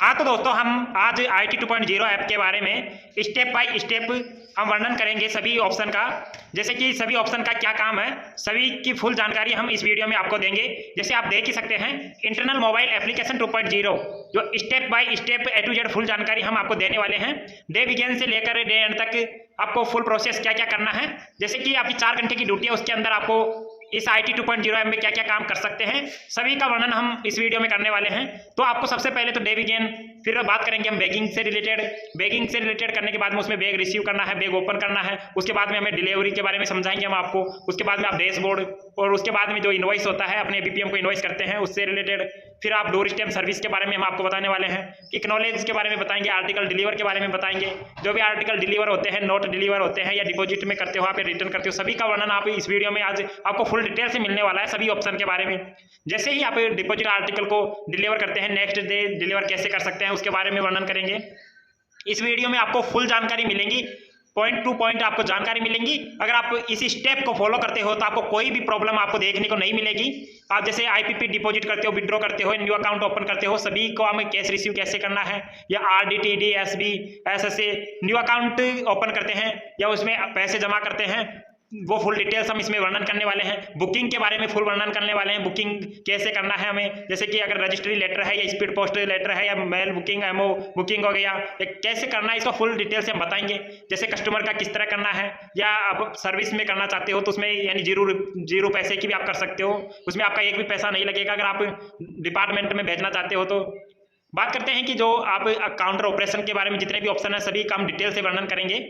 हाँ तो दोस्तों, हम आज IT 2.0 ऐप के बारे में स्टेप बाय स्टेप हम वर्णन करेंगे सभी ऑप्शन का। जैसे कि सभी ऑप्शन का क्या काम है, सभी की फुल जानकारी हम इस वीडियो में आपको देंगे। जैसे आप देख ही सकते हैं, इंटरनल मोबाइल एप्लीकेशन 2.0 जो step by step A to Z full जानकारी हम आपको देने वाले हैं। डे बिगिन से लेकर डे एंड तक आपको फुल प्रोसेस क्या क्या करना है। जैसे कि आपकी 4 घंटे की ड्यूटी है, उसके अंदर आपको इस IT 2.0 ऐप में क्या क्या काम कर सकते हैं, सभी का वर्णन हम इस वीडियो में करने वाले हैं। तो आपको सबसे पहले तो डे बिगिन, फिर बात करेंगे हम बैगिंग से रिलेटेड करने के बाद में उसमें बैग रिसीव करना है, बैग ओपन करना है। उसके बाद में हमें डिलीवरी के बारे में समझाएंगे हम आपको। उसके बाद में आप डैशबोर्ड, और उसके बाद में जो इनवॉइस होता है, अपने BPM को इनवॉइस करते हैं, उससे रिलेटेड। फिर आप डोर स्टेप सर्विस के बारे में हम आपको बताने वाले हैं। एक्नॉलेज के बारे में बताएंगे, आर्टिकल डिलीवर के बारे में बताएंगे। जो भी आर्टिकल डिलीवर होते हैं, नोट डिलीवर होते हैं, या डिपॉजिट में करते हो आप, रिटर्न करते हो, सभी का वर्णन आप इस वीडियो में आज आपको फुल डिटेल से मिलने वाला है सभी ऑप्शन के बारे में। जैसे ही आप डिपॉजिट आर्टिकल को डिलीवर करते हैं, नेक्स्ट डे डिलीवर कैसे कर सकते हैं, उसके बारे में वर्णन करेंगे। इस वीडियो में आपको फुल जानकारी मिलेंगी, पॉइंट टू पॉइंट आपको जानकारी मिलेंगी। अगर आप इसी स्टेप को फॉलो करते हो तो आपको कोई भी प्रॉब्लम आपको देखने को नहीं मिलेगी। आप जैसे IPP डिपॉजिट करते हो, विड्रॉ करते हो, न्यू अकाउंट ओपन करते हो, सभी को हमें कैश रिसीव कैसे करना है, या RD TD SB ऐसे न्यू अकाउंट ओपन करते हैं या उसमें पैसे जमा करते हैं, वो फुल डिटेल्स हम इसमें वर्णन करने वाले हैं। बुकिंग के बारे में फुल वर्णन करने वाले हैं, बुकिंग कैसे करना है हमें। जैसे कि अगर रजिस्ट्री लेटर है, या स्पीड पोस्ट लेटर है, या मेल बुकिंग, MO बुकिंग हो गया, कैसे करना है, इसको फुल डिटेल से हम बताएंगे। जैसे कस्टमर का किस तरह करना है, या आप सर्विस में करना चाहते हो तो उसमें यानी जीरो पैसे की भी आप कर सकते हो, उसमें आपका एक भी पैसा नहीं लगेगा। अगर आप डिपार्टमेंट में भेजना चाहते हो तो बात करते हैं कि जो आप काउंटर ऑपरेशन के बारे में जितने भी ऑप्शन है, सभी का हम डिटेल से वर्णन करेंगे।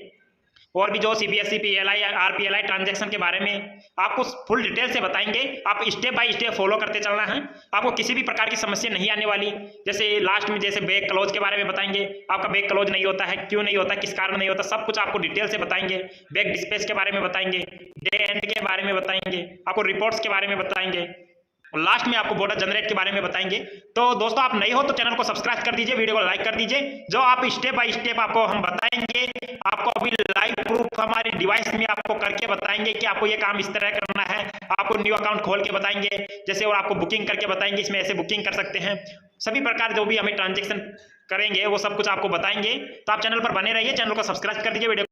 और भी जो CBSE PLI या RPLI ट्रांजैक्शन के बारे में आपको फुल डिटेल से बताएंगे। आप स्टेप बाय स्टेप फॉलो करते चलना है, आपको किसी भी प्रकार की समस्या नहीं आने वाली। जैसे लास्ट में जैसे बैग क्लोज के बारे में बताएंगे, आपका बैग क्लोज नहीं होता है, क्यों नहीं होता, किस कारण नहीं होता, सब कुछ आपको डिटेल से बताएंगे। बैग डिस्पैच के बारे में बताएंगे, डे एंड के बारे में बताएंगे, आपको रिपोर्ट्स के बारे में बताएंगे, और लास्ट में आपको बोनस जनरेट के बारे में बताएंगे। तो दोस्तों, आप नए हो तो चैनल को सब्सक्राइब कर दीजिए, वीडियो को लाइक कर दीजिए। जो आप स्टेप बाय स्टेप आपको हम बताएंगे, आपको अभी लाइव प्रूफ हमारे डिवाइस में आपको करके बताएंगे कि आपको ये काम इस तरह करना है। आपको न्यू अकाउंट खोल के बताएंगे जैसे, और आपको बुकिंग करके बताएंगे, इसमें ऐसे बुकिंग कर सकते हैं। सभी प्रकार जो भी हमें ट्रांजेक्शन करेंगे वो सब कुछ आपको बताएंगे। तो आप चैनल पर बने रहिए, चैनल को सब्सक्राइब कर दीजिए। Video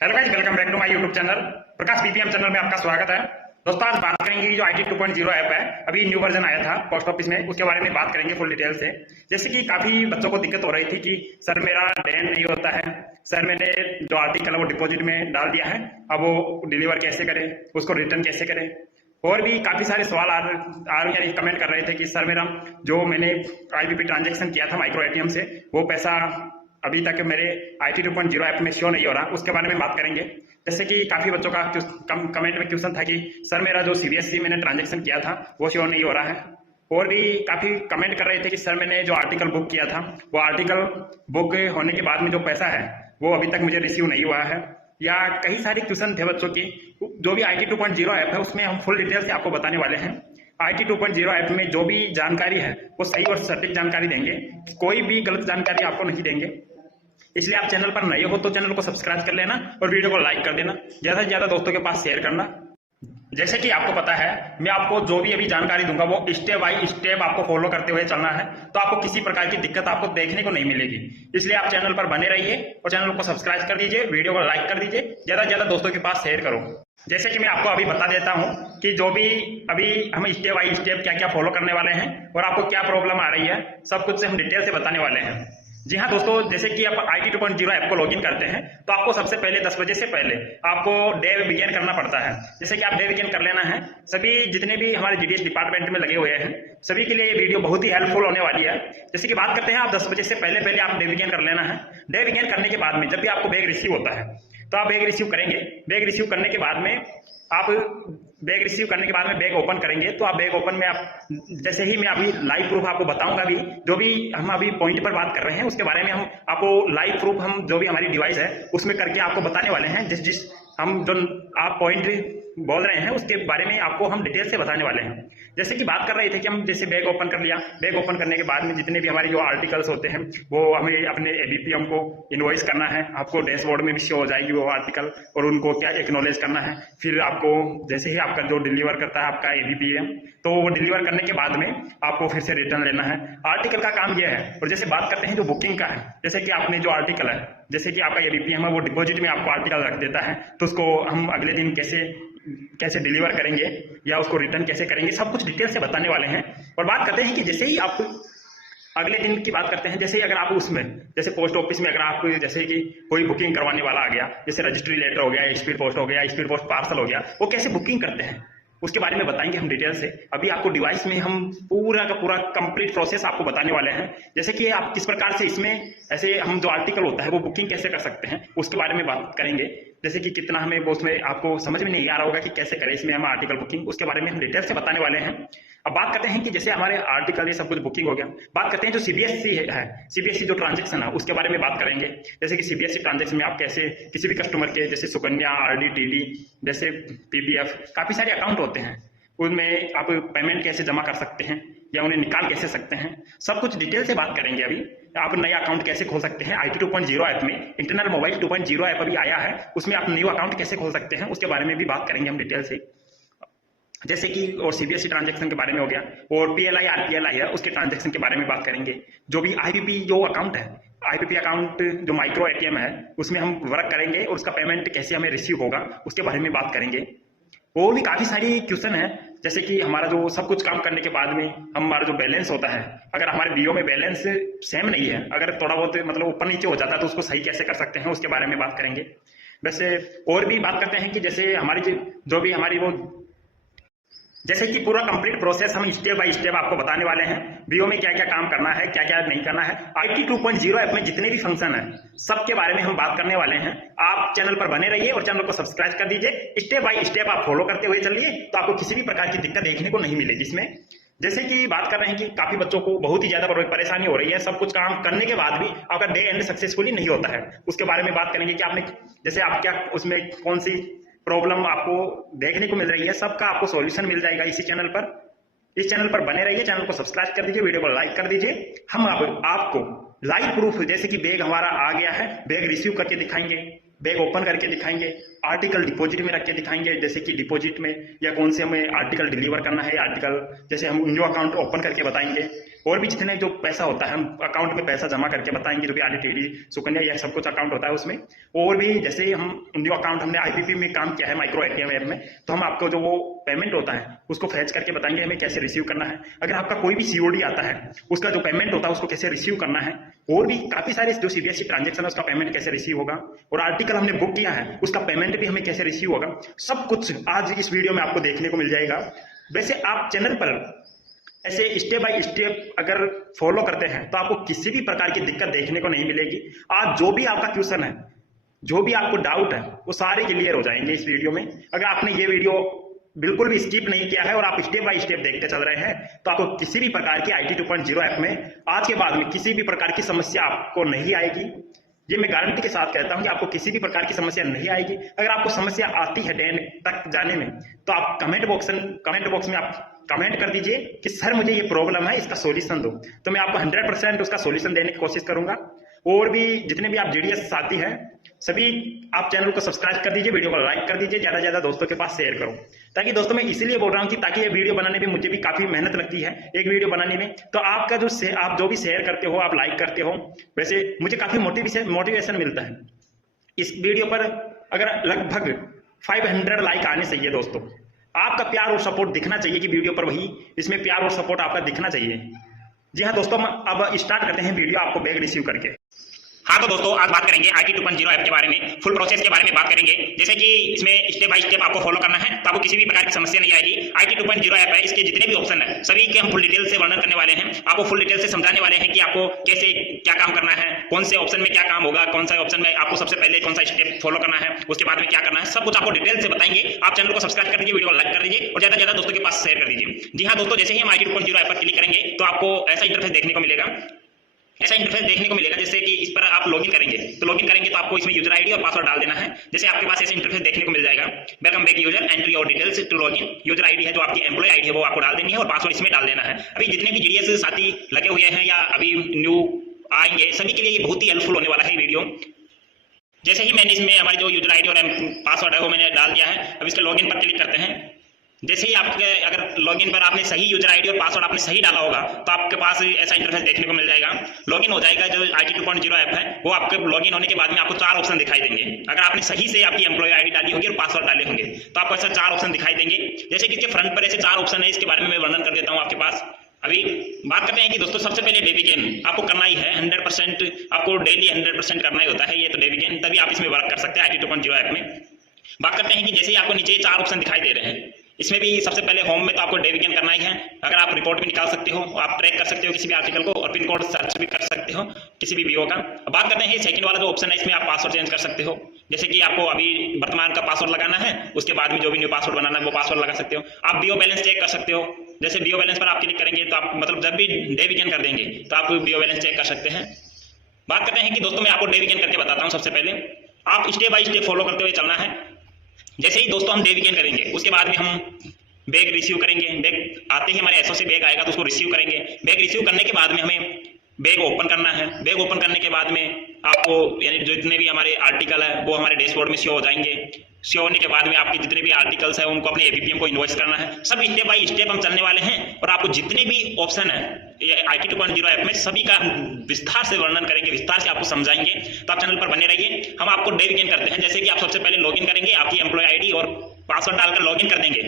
hello guys, welcome back to my YouTube channel Prakash BPM channel में आपका स्वागत है। दोस्तों, आज बात करेंगे जो IT 2.0 ऐप है, अभी न्यू वर्जन आया था पोस्ट ऑफिस में, उसके बारे में बात करेंगे फुल डिटेल से। जैसे कि काफी बच्चों को दिक्कत हो रही थी कि सर मेरा डेन नहीं होता है, सर मैंने जो आर्टिकल है वो डिपॉजिट में डाल दिया है, अब वो डिलीवर कैसे करें, उसको रिटर्न कैसे करें। और भी काफी सारे सवाल यानी कमेंट कर रहे थे कि सर मेरा जो मैंने IPP ट्रांजेक्शन किया था माइक्रो ATM से, वो पैसा अभी तक मेरे IT 2.0 ऐप में शो नहीं हो रहा, उसके बारे में बात करेंगे। जैसे कि काफी बच्चों का कमेंट में क्वेश्चन था कि सर मेरा जो CBSE मैंने ट्रांजैक्शन किया था वो शो नहीं हो रहा है। और भी काफी कमेंट कर रहे थे कि सर मैंने जो आर्टिकल बुक किया था, वो आर्टिकल बुक होने के बाद में जो पैसा है वो अभी तक मुझे रिसीव नहीं हुआ है। या कई सारे क्वेश्चन थे बच्चों की। जो भी IT 2.0 ऐप है उसमें हम फुल डिटेल से आपको बताने वाले हैं। IT 2.0 ऐप में जो भी जानकारी है वो सही और सटीक जानकारी देंगे, कोई भी गलत जानकारी आपको नहीं देंगे। इसलिए आप चैनल पर नए हो तो चैनल को सब्सक्राइब कर लेना और वीडियो को लाइक कर देना, ज्यादा से ज्यादा दोस्तों के पास शेयर करना। जैसे कि आपको पता है, मैं आपको जो भी अभी जानकारी दूंगा वो स्टेप बाय स्टेप आपको फॉलो करते हुए चलना है, तो आपको किसी प्रकार की दिक्कत आपको देखने को नहीं मिलेगी। इसलिए आप चैनल पर बने रहिए और चैनल को सब्सक्राइब कर दीजिए, वीडियो को लाइक कर दीजिए, ज्यादा से ज्यादा दोस्तों के पास शेयर करो। जैसे कि मैं आपको अभी बता देता हूं कि जो भी अभी हम स्टेप बाय स्टेप क्या क्या फॉलो करने वाले हैं और आपको क्या प्रॉब्लम आ रही है, सब कुछ से हम डिटेल से बताने वाले हैं। जी हाँ दोस्तों, जैसे कि आप IT 2.0 ऐप को लॉगिन करते हैं तो आपको सबसे पहले 10 बजे से पहले आपको डे बिगिन करना पड़ता है। जैसे कि आप डे बिगिन कर लेना है, सभी जितने भी हमारे GDS डिपार्टमेंट में लगे हुए हैं सभी के लिए ये वीडियो बहुत ही हेल्पफुल होने वाली है। जैसे कि बात करते हैं, आप 10 बजे से पहले आप डे बिगिन कर लेना है। डे बिगिन करने के बाद में जब भी आपको बैग रिसीव होता है तो आप बैग रिसीव करेंगे। बैग रिसीव करने के बाद में आप बैग रिसीव करने के बाद में बैग ओपन करेंगे, तो आप बैग ओपन में आप जैसे ही मैं अभी लाइव प्रूफ आपको बताऊंगा, भी जो भी हम अभी पॉइंट पर बात कर रहे हैं उसके बारे में हम आपको लाइव प्रूफ हम जो भी हमारी डिवाइस है उसमें करके आपको बताने वाले हैं। जिस हम जो आप पॉइंट बोल रहे हैं उसके बारे में आपको हम डिटेल से बताने वाले हैं। जैसे कि बात कर रहे थे कि हम जैसे बैग ओपन कर लिया, बैग ओपन करने के बाद में जितने भी हमारे जो आर्टिकल्स होते हैं वो हमें अपने एबीपी हमको इनवॉइस करना है, आपको डैशबोर्ड में भी शो हो जाएगी वो आर्टिकल, और उनको क्या एक्नॉलेज करना है। फिर आपको जैसे ही आपका जो डिलीवर करता है आपका एबीपी है, तो वो डिलीवर करने के बाद में आपको फिर से रिटर्न लेना है। आर्टिकल का काम यह है। और जैसे बात करते हैं जो बुकिंग का है, जैसे कि आपने जो आर्टिकल है, जैसे कि आपका एबीपी है वो डिपॉजिट में आपको आर्टिकल रख देता है, तो उसको हम अगले दिन कैसे डिलीवर करेंगे या उसको रिटर्न कैसे करेंगे, सब कुछ डिटेल से बताने वाले हैं। और बात करते हैं कि जैसे ही आप अगले दिन की बात करते हैं, जैसे अगर आप उसमें जैसे पोस्ट ऑफिस में अगर आप जैसे कि कोई बुकिंग करवाने वाला आ गया, जैसे रजिस्ट्री लेटर हो गया, स्पीड पोस्ट हो गया, स्पीड पोस्ट पार्सल हो गया, वो कैसे बुकिंग करते हैं उसके बारे में बताएंगे हम डिटेल से। अभी आपको डिवाइस में हम पूरा का पूरा कंप्लीट प्रोसेस आपको बताने वाले हैं। जैसे कि आप किस प्रकार से इसमें ऐसे हम जो आर्टिकल होता है वो बुकिंग कैसे कर सकते हैं उसके बारे में बात करेंगे। जैसे कि कितना हमें वो उसमें आपको समझ में नहीं आ रहा होगा कि कैसे करें इसमें हम आर्टिकल बुकिंग, उसके बारे में हम डिटेल से बताने वाले हैं। अब बात करते हैं कि जैसे हमारे आर्टिकल ये सब कुछ बुकिंग हो गया, बात करते हैं जो सीबीएसई है, सीबीएसई जो ट्रांजेक्शन है उसके बारे में बात करेंगे। जैसे कि सीबीएसई ट्रांजेक्शन में आप कैसे किसी भी कस्टमर के जैसे सुकन्या, आरडी, टीडी, जैसे पीपीएफ, काफी सारे अकाउंट होते हैं, उनमें आप पेमेंट कैसे जमा कर सकते हैं या उन्हें निकाल कैसे सकते हैं, सब कुछ डिटेल से बात करेंगे। अभी आप नया अकाउंट कैसे खोल सकते हैं IT 2.0 ऐप में, इंटरनल मोबाइल 2.0 ऐप अभी आया है, उसमें आप न्यू अकाउंट कैसे खोल सकते हैं उसके बारे में भी बात करेंगे हम डिटेल से। जैसे कि और सीबीएसई ट्रांजैक्शन के बारे में हो गया, और पीएलआई आरपीएलआई है उसके ट्रांजैक्शन के बारे में बात करेंगे। जो भी आईपीपी जो अकाउंट है, आईपीपी अकाउंट जो माइक्रो एटीएम है उसमें हम वर्क करेंगे और उसका पेमेंट कैसे हमें रिसीव होगा उसके बारे में बात करेंगे। और भी काफी सारी क्वेश्चन है, जैसे कि हमारा जो सब कुछ काम करने के बाद में हमारा जो बैलेंस होता है, अगर हमारे बीओ में बैलेंस सेम नहीं है, अगर थोड़ा बहुत मतलब ऊपर नीचे हो जाता है तो उसको सही कैसे कर सकते हैं उसके बारे में बात करेंगे। वैसे और भी बात करते हैं कि जैसे हमारी जो भी हमारी वो जैसे कि पूरा कंप्लीट प्रोसेस हम स्टेप बाय स्टेप आपको बताने वाले हैं। बीओ में क्या क्या काम करना है, क्या क्या नहीं करना है, IT 2.0 ऐप में जितने भी फंक्शन है सबके बारे में हम बात करने वाले हैं। आप चैनल पर बने रहिए और चैनल को सब्सक्राइब कर दीजिए। स्टेप बाय स्टेप आप फॉलो करते हुए चलिए तो आपको किसी भी प्रकार की दिक्कत देखने को नहीं मिलेगी इसमें। जैसे कि बात कर रहे हैं कि काफी बच्चों को बहुत ही ज्यादा परेशानी हो रही है, सब कुछ काम करने के बाद भी आपका डे एंड सक्सेसफुली नहीं होता है, उसके बारे में बात करेंगे कि आपने जैसे आप क्या उसमें कौन सी प्रॉब्लम आपको देखने को मिल रही है, सबका आपको सॉल्यूशन मिल जाएगा इसी चैनल पर। इस चैनल पर बने रहिए, चैनल को सब्सक्राइब कर दीजिए, वीडियो को लाइक कर दीजिए। हम आपको लाइव प्रूफ जैसे कि बैग हमारा आ गया है, बैग रिसीव करके दिखाएंगे, बैग ओपन करके दिखाएंगे, आर्टिकल डिपॉजिट में रख के दिखाएंगे, जैसे कि डिपॉजिट में या कौन से हमें आर्टिकल डिलीवर करना है, आर्टिकल जैसे हम न्यू अकाउंट ओपन करके बताएंगे। और भी जितने जो पैसा होता है हम अकाउंट में पैसा जमा करके बताएंगे, जो भी आरडी, सुकन्या, यह सब कुछ अकाउंट होता है उसमें। और भी जैसे हम न्यू अकाउंट हमने आईपीपी में काम किया है माइक्रो एटीएम ऐप में, तो हम आपको जो वो पेमेंट होता है उसको फैच करके बताएंगे हमें कैसे रिसीव करना है। अगर आपका कोई भी सीओडी आता है उसका जो पेमेंट होता है उसको कैसे रिसीव करना है। और भी काफी सारे जो सीबीएसई ट्रांजेक्शन है उसका पेमेंट कैसे रिसीव होगा, और आर्टिकल हमने बुक किया है उसका पेमेंट भी हमें कैसे रिसीव होगा, सब कुछ आज इस वीडियो में आपको देखने को मिल जाएगा। वैसे आप चैनल पर ऐसे स्टेप बाय स्टेप अगर फॉलो करते हैं तो आपको किसी भी प्रकार की दिक्कत देखने को नहीं मिलेगी। आज जो भी आपका क्वेश्चन है, जो भी आपको डाउट है, वो सारे क्लियर हो जाएंगे इस वीडियो में। अगर आपने ये वीडियो बिल्कुल भी स्किप नहीं किया है और आप स्टेप बाय स्टेप देखते चल रहे हैं तो आपको किसी भी प्रकार की IT 2.0 ऐप में आज के बाद में किसी भी प्रकार की समस्या आपको नहीं आएगी। ये मैं गारंटी के साथ कहता हूं कि आपको किसी भी प्रकार की समस्या नहीं आएगी। अगर आपको समस्या आती है डेन तक जाने में तो आप कमेंट बॉक्स में आप कमेंट कर दीजिए कि सर मुझे ये प्रॉब्लम है, इसका सॉल्यूशन दो, तो मैं आपको 100% उसका सॉल्यूशन देने की कोशिश करूंगा। और भी जितने भी आप जीडीएस साथी हैं सभी आप चैनल को सब्सक्राइब कर दीजिए, वीडियो को लाइक कर दीजिए, ज्यादा से ज्यादा दोस्तों के पास शेयर करो। ताकि दोस्तों मैं इसलिए बोल रहा हूँ कि ताकि ये वीडियो बनाने में मुझे भी काफी मेहनत लगती है एक वीडियो बनाने में, तो आपका जो आप जो भी शेयर करते हो, आप लाइक करते हो, वैसे मुझे काफी मोटिवेशन मिलता है। इस वीडियो पर अगर लगभग 500 लाइक आने चाहिए दोस्तों, आपका प्यार और सपोर्ट दिखना चाहिए कि वीडियो पर वही इसमें प्यार और सपोर्ट आपका दिखना चाहिए। जी हाँ दोस्तों, अब स्टार्ट करते हैं वीडियो आपको बैग रिसीव करके। हाँ तो दोस्तों आज बात करेंगे IT 2.0 ऐप के बारे में, फुल प्रोसेस के बारे में बात करेंगे। जैसे कि इसमें स्टेप बाय स्टेप आपको फॉलो करना है तो आपको किसी भी प्रकार की समस्या नहीं आएगी। IT 2.0 ऐप है, इसके जितने भी ऑप्शन है सभी के हम फुल डिटेल से वर्णन करने वाले हैं, आपको फुल डिटेल से समझाने वाले हैं कि आपको कैसे क्या काम करना है, कौन से ऑप्शन में क्या काम होगा, कौन सा ऑप्शन में आपको सबसे पहले कौन सा स्टेप फॉलो करना है, उसके बाद में क्या करना है, सब कुछ आपको डिटेल से बताएंगे। आप चैनल को सब्सक्राइब कर दीजिए, वीडियो को लाइक कर दीजिए और ज्यादा से ज्यादा दोस्तों के पास शेयर कर दीजिए। जी हाँ दोस्तों, जैसे ही हम IT 2.0 ऐप पर क्लिक करेंगे तो आपको ऐसा इंटरफेस देखने को मिलेगा। ऐसा इंटरफेस देखने को मिलेगा। जैसे कि इस पर आप लॉगिन करेंगे तो आपको इसमें यूजर आईडी और पासवर्ड डाल देना है। जैसे आपके पास ऐसे इंटरफेस देखने को मिल जाएगा, welcome back user, entry your details to login. User ID है जो आपकी एम्प्लॉय आईडी है वो आपको डाल देनी है और पासवर्ड इसमें डाल देना है। अभी जितने भी जीडीएस साथी लगे हुए हैं या अभी न्यू आएंगे सभी के लिए ये बहुत ही हेल्पफुल होने वाला है वीडियो। जैसे ही मैंने इसमें हमारी जो यूजर आईडी और पासवर्ड है वो मैंने डाल दिया है, अब इसके लॉगिन पर क्लिक करते हैं। जैसे ही आपके अगर लॉगिन पर आपने सही यूजर आईडी और पासवर्ड आपने सही डाला होगा तो आपके पास ऐसा इंटरफेस देखने को मिल जाएगा। लॉगिन हो जाएगा। जो IT 2.0 ऐप है वो आपके लॉगिन होने के बाद में आपको 4 ऑप्शन दिखाई देंगे। अगर आपने सही से आपकी एम्प्लॉय आईडी डाली होगी और पासवर्ड डाले होंगे तो आपको ऐसा 4 ऑप्शन दिखाई देंगे। जैसे कि इसके फ्रंट पर ऐसे 4 ऑप्शन है, इसके बारे में मैं वर्णन कर देता हूँ आपके पास। अभी बात करते हैं कि दोस्तों सबसे पहले डे बिगिन आपको करना ही है 100%, आपको डेली 100% करना ही होता है ये तो डे बिगिन, तभी आप इसमें वर्क कर सकते हैं IT 2.0 ऐप में। बात करते हैं कि जैसे ही आपको नीचे 4 ऑप्शन दिखाई दे रहे हैं, इसमें भी सबसे पहले होम में तो आपको डे बिगिन करना ही है। अगर आप रिपोर्ट भी निकाल सकते हो, आप ट्रैक कर सकते हो किसी भी आर्टिकल को और पिन कोड सर्च भी कर सकते हो किसी भी बीओ का। बात करते हैं सेकंड वाला जो ऑप्शन है, इसमें आप पासवर्ड चेंज कर सकते हो। जैसे कि आपको अभी वर्तमान का पासवर्ड लगाना है, उसके बाद में जो भी न्यू पासवर्ड बनाना है वो पासवर्ड लगा सकते हो। आप बीओ बैलेंस चेक कर सकते हो। जैसे बीओ बैलेंस पर आप क्लिक करेंगे तो आप मतलब जब भी डे बिगिन कर देंगे तो आप बीओ बैलेंस चेक कर सकते हैं। बात करते हैं कि दोस्तों मैं आपको डे बिगिन करके बताता हूँ। सबसे पहले आप स्टेप बाय स्टेप फॉलो करते हुए चलना है। जैसे ही दोस्तों हम डे बिगिन करेंगे उसके बाद में हम बैग रिसीव करेंगे। बैग आते ही हमारे एसओ से बैग आएगा तो उसको रिसीव करेंगे। बैग रिसीव करने के बाद में हमें बैग ओपन करना है। बैग ओपन करने के बाद में आपको यानी जितने भी हमारे आर्टिकल है वो हमारे डैशबोर्ड में शो हो जाएंगे। शो होने के बाद में आपके जितने भी आर्टिकल्स है उनको अपने एपीपीएम को इन्वॉइस करना है। सब स्टेप बाय स्टेप हम चलने वाले हैं और आपको जितने भी ऑप्शन है ये IT 2.0 ऐप में सभी का विस्तार से वर्णन करेंगे, विस्तार से आपको समझाएंगे। तो आप चैनल पर बने रहिए। हम आपको डे बिगिन करते हैं। जैसे कि आप सबसे पहले लॉगिन करेंगे, आपकी एम्प्लॉय आईडी और पासवर्ड डालकर लॉगिन कर देंगे।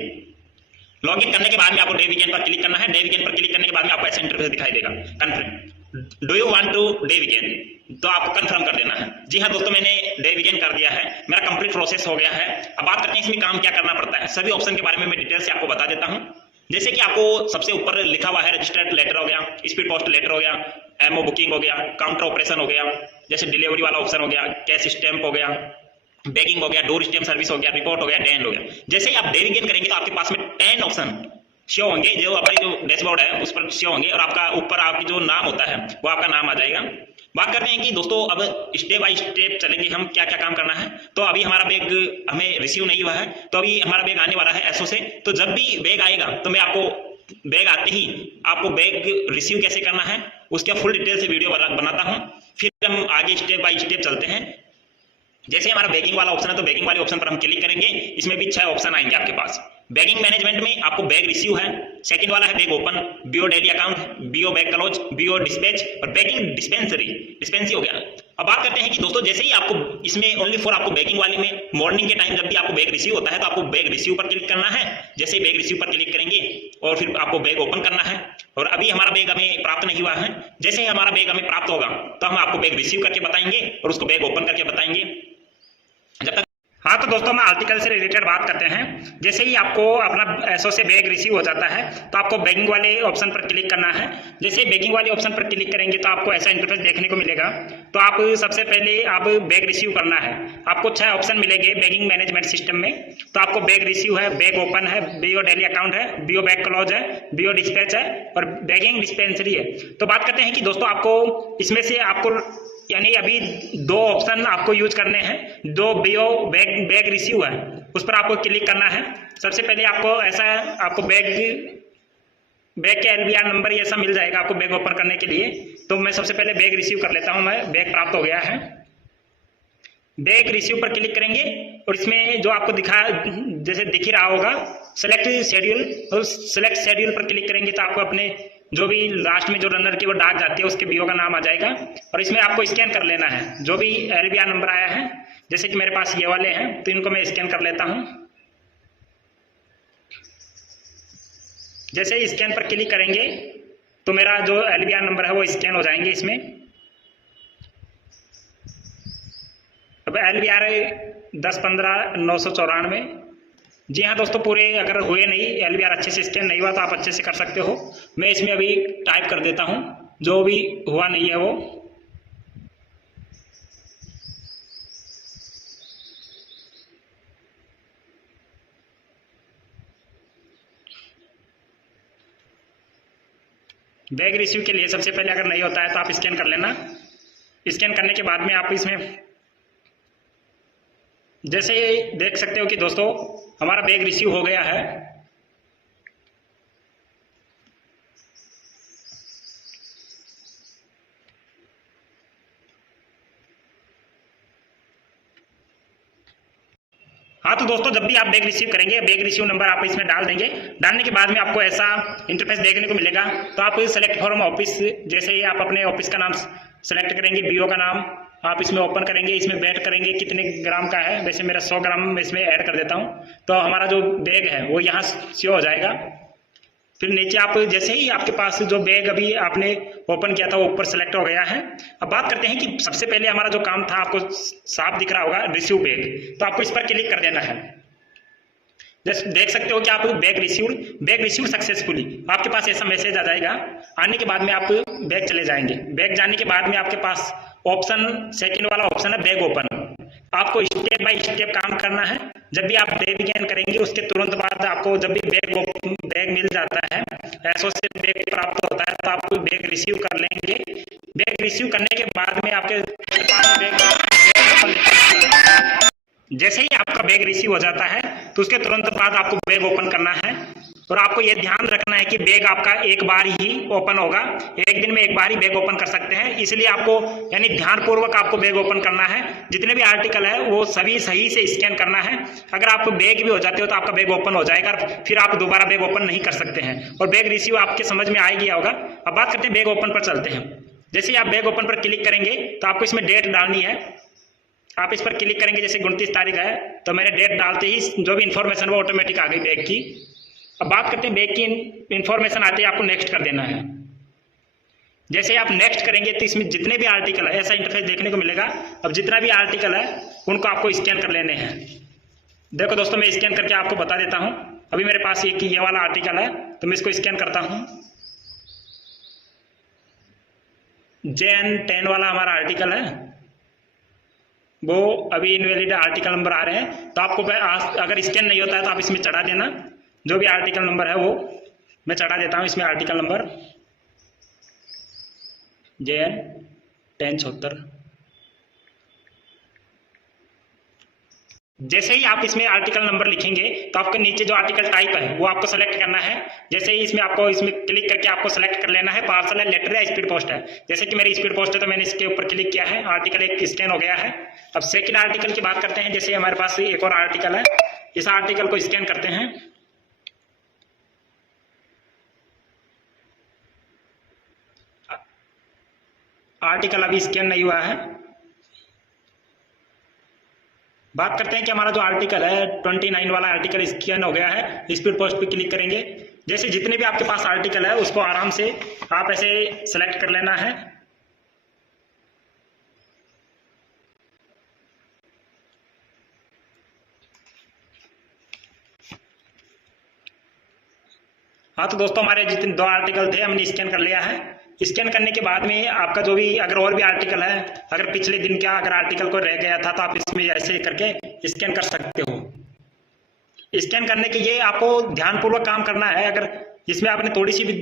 लॉगिन करने के बाद में आपको डे बिगिन पर क्लिक करना है। डे बिगिन पर क्लिक करने के बाद में आपको ऐसा इंटरफेस दिखाई देगा, confirm do you want to day begin, तो आपको कंफर्म कर देना है। जी हाँ दोस्तों, मैंने डे बिगिन कर दिया है, मेरा कंप्लीट प्रोसेस हो गया है। अब बात करते हैं इसमें काम क्या करना पड़ता है। सभी ऑप्शन के बारे में मैं डिटेल से आपको बता देता हूँ। जैसे कि आपको सबसे ऊपर लिखा हुआ है रजिस्टर्ड लेटर हो गया, स्पीड पोस्ट लेटर हो गया, एमओ बुकिंग हो गया, काउंटर ऑपरेशन हो गया, जैसे डिलीवरी वाला ऑप्शन हो गया, कैश स्टैंप हो गया, बैगिंग हो गया, डोर स्टेप सर्विस हो गया, रिपोर्ट हो गया, डेंड हो गया। जैसे ही आप डे बिगिन करेंगे तो आपके पास में 10 ऑप्शन शो होंगे जो हमारी जो डैशबोर्ड है उस पर शो होंगे और आपका ऊपर आपकी जो नाम होता है वो आपका नाम आ जाएगा। बात करते हैं कि दोस्तों अब स्टेप बाय स्टेप चलेंगे हम क्या क्या काम करना है। तो अभी हमारा बैग हमें रिसीव नहीं हुआ है, तो अभी हमारा बैग आने वाला है एसओ से। तो जब भी बैग आएगा तो मैं आपको बैग आते ही आपको बैग रिसीव कैसे करना है उसका फुल डिटेल से वीडियो बनाता हूँ। फिर हम आगे स्टेप बाय स्टेप चलते हैं। जैसे हमारा बैगिंग वाला ऑप्शन है तो बैगिंग वाले ऑप्शन पर हम क्लिक करेंगे। इसमें भी 6 ऑप्शन आएंगे आपके पास। बैगिंग मैनेजमेंट में आपको बैग रिसीव है, सेकंड वाला है bag open, BO daily account, BO bag close, BO dispatch और बैगिंग डिस्पेंसरी हो गया। अब बात करते हैं कि दोस्तों जैसे ही आपको इसमें ओनली फॉर आपको बैगिंग वाले में मॉर्निंग के टाइम जब भी आपको बैग रिसीव होता है तो आपको बैग रिसीव पर क्लिक करना है। जैसे ही बैग रिसीव पर क्लिक करेंगे और फिर आपको बैग ओपन करना है। और अभी हमारा बैग हमें प्राप्त नहीं हुआ है, जैसे ही हमारा बैग हमें प्राप्त होगा तो हम आपको बैग रिसीव करके बताएंगे और उसको बैग ओपन करके बताएंगे। जब तक हाँ तो दोस्तों मैं आर्टिकल से रिलेटेड बात करते हैं। जैसे ही आपको अपना एसओ से बैग रिसीव हो जाता है तो आपको बैगिंग वाले ऑप्शन पर क्लिक करना है। जैसे ही बैगिंग वाले ऑप्शन पर क्लिक करेंगे तो आपको ऐसा इंटरफेस देखने को मिलेगा। तो आप सबसे पहले आप बैग रिसीव करना है। आपको 6 ऑप्शन मिलेंगे बैगिंग मैनेजमेंट सिस्टम में। तो आपको बैग रिसीव है, बैग ओपन है, बीओ डेली अकाउंट है, बीओ बैग क्लोज है, बीओ डिस्पैच है और बैगिंग डिस्पेंसरी है। तो बात करते हैं कि दोस्तों आपको इसमें से आपको यानी अभी 2 ऑप्शन आपको यूज करने हैं। जो बीओ बैग रिसीव है उस पर आपको क्लिक करना है। सबसे पहले आपको ऐसा आपको बैग के एलबीआर नंबर ऐसा मिल जाएगा आपको बैग ओपन करने के लिए। तो मैं सबसे पहले बैग रिसीव कर लेता हूं। मैं बैग प्राप्त हो गया है। बैग रिसीव पर क्लिक करेंगे और इसमें जो आपको दिखा जैसे दिख ही रहा होगा सेलेक्ट शेड्यूल, और सेलेक्ट शेड्यूल पर क्लिक करेंगे तो आपको अपने जो भी लास्ट में जो रनर की वो डाक जाती है उसके बीओ का नाम आ जाएगा और इसमें आपको स्कैन कर लेना है जो भी एलबीआर नंबर आया है। जैसे कि मेरे पास ये वाले हैं तो इनको मैं स्कैन कर लेता हूं। जैसे ही स्कैन पर क्लिक करेंगे तो मेरा जो एलबीआर नंबर है वो स्कैन हो जाएंगे इसमें। अब एलबीआर 10-15-994। जी हाँ दोस्तों, पूरे अगर हुए नहीं एलबीआर अच्छे से स्कैन नहीं हुआ तो आप अच्छे से कर सकते हो। मैं इसमें अभी टाइप कर देता हूँ जो भी हुआ नहीं है वो। बैग रिसीव के लिए सबसे पहले अगर नहीं होता है तो आप स्कैन कर लेना। स्कैन करने के बाद में आप इसमें जैसे देख सकते हो कि दोस्तों हमारा बैग रिसीव हो गया है। हाँ तो दोस्तों जब भी आप बैग रिसीव करेंगे बैग रिसीव नंबर आप इसमें डाल देंगे। डालने के बाद में आपको ऐसा इंटरफेस देखने को मिलेगा। तो आप सेलेक्ट फ्रॉम ऑफिस, जैसे ही आप अपने ऑफिस का नाम सेलेक्ट करेंगे, बीओ का नाम आप इसमें ओपन करेंगे, इसमें वेट करेंगे कितने ग्राम का है। वैसे मेरा 100 ग्राम इसमें ऐड कर देता हूँ। तो हमारा जो बैग है वो यहाँ शो हो जाएगा। फिर नीचे आप जैसे ही आपके पास जो बैग अभी आपने ओपन किया था वो ऊपर सेलेक्ट हो गया है। अब बात करते हैं कि सबसे पहले हमारा जो काम था, आपको साफ दिख रहा होगा रिसीव बैग, तो आपको इस पर क्लिक कर देना है। जैसे देख सकते हो कि आप बैग रिसीव सक्सेसफुली, आपके पास ऐसा मैसेज आ जाएगा। आने के बाद में आप बैग चले जाएंगे। बैग जाने के बाद में आपके पास ऑप्शन सेकंड वाला ऑप्शन है बैग ओपन। आपको स्टेप बाय स्टेप काम करना है। जब भी आप बैग स्कैन करेंगे उसके तुरंत बाद आपको जब भी बैग मिल जाता है, एसोसिएट बैग प्राप्त होता है, तो आप बैग रिसीव कर लेंगे। बैग रिसीव करने के बाद में आपके पास जैसे ही आपका बैग रिसीव हो जाता है तो उसके तुरंत बाद आपको बैग ओपन करना है। और आपको यह ध्यान रखना है कि बैग आपका एक बार ही ओपन होगा, एक दिन में एक बार ही बैग ओपन कर सकते हैं। इसलिए आपको यानी ध्यानपूर्वक आपको बैग ओपन करना है। जितने भी आर्टिकल है वो सभी सही से स्कैन करना है। अगर आप बैग भी हो जाते हो तो आपका बैग ओपन हो जाएगा, फिर आप दोबारा बैग ओपन नहीं कर सकते हैं। और बैग रिसीव आपके समझ में आ गया होगा। अब बात करते हैं बैग ओपन पर चलते हैं। जैसे ही आप बैग ओपन पर क्लिक करेंगे तो आपको इसमें डेट डालनी है। आप इस पर क्लिक करेंगे, जैसे 29 तारीख है तो मैंने डेट डालते ही जो भी इंफॉर्मेशन वो ऑटोमेटिक आ गई बैग की। अब बात करते हैं बैग की इंफॉर्मेशन आते ही आपको नेक्स्ट कर देना है। जैसे आप नेक्स्ट करेंगे तो इसमें जितने भी आर्टिकल है ऐसा इंटरफेस देखने को मिलेगा। अब जितना भी आर्टिकल है उनको आपको स्कैन कर लेने हैं। देखो दोस्तों मैं स्कैन करके आपको बता देता हूं। अभी मेरे पास ये वाला आर्टिकल है तो मैं इसको स्कैन करता हूं। JN10 वाला हमारा आर्टिकल है, वो अभी इनवैलिड आर्टिकल नंबर आ रहे हैं। तो आपको अगर स्कैन नहीं होता है तो आप इसमें चढ़ा देना। जो भी आर्टिकल नंबर है वो मैं चढ़ा देता हूं इसमें। Article number JN1076। जैसे ही आप इसमें आर्टिकल नंबर लिखेंगे तो आपके नीचे जो आर्टिकल टाइप है वो आपको सेलेक्ट करना है। जैसे ही इसमें आपको इसमें क्लिक करके आपको सेलेक्ट कर लेना है पार्सल है, लेटर है, स्पीड पोस्ट है। जैसे कि मेरी स्पीड पोस्ट है तो मैंने इसके ऊपर क्लिक किया है, आर्टिकल एक स्कैन हो गया है। अब सेकंड आर्टिकल की बात करते हैं। जैसे हमारे पास एक और आर्टिकल है, इस आर्टिकल को स्कैन करते हैं। आर्टिकल अभी स्कैन नहीं हुआ है। बात करते हैं कि हमारा जो आर्टिकल है 29 वाला आर्टिकल स्कैन हो गया है। स्पीड पोस्ट पे क्लिक करेंगे। जैसे जितने भी आपके पास आर्टिकल है उसको आराम से आप ऐसे सेलेक्ट कर लेना है। हाँ तो दोस्तों हमारे जितने 2 आर्टिकल थे हमने स्कैन कर लिया है। स्कैन करने के बाद में आपका जो भी अगर और भी आर्टिकल है, अगर पिछले दिन का अगर आर्टिकल को रह गया था तो आप इसमें ऐसे करके स्कैन कर सकते हो। स्कैन करने के लिए आपको ध्यानपूर्वक काम करना है। अगर इसमें आपने थोड़ी सी भी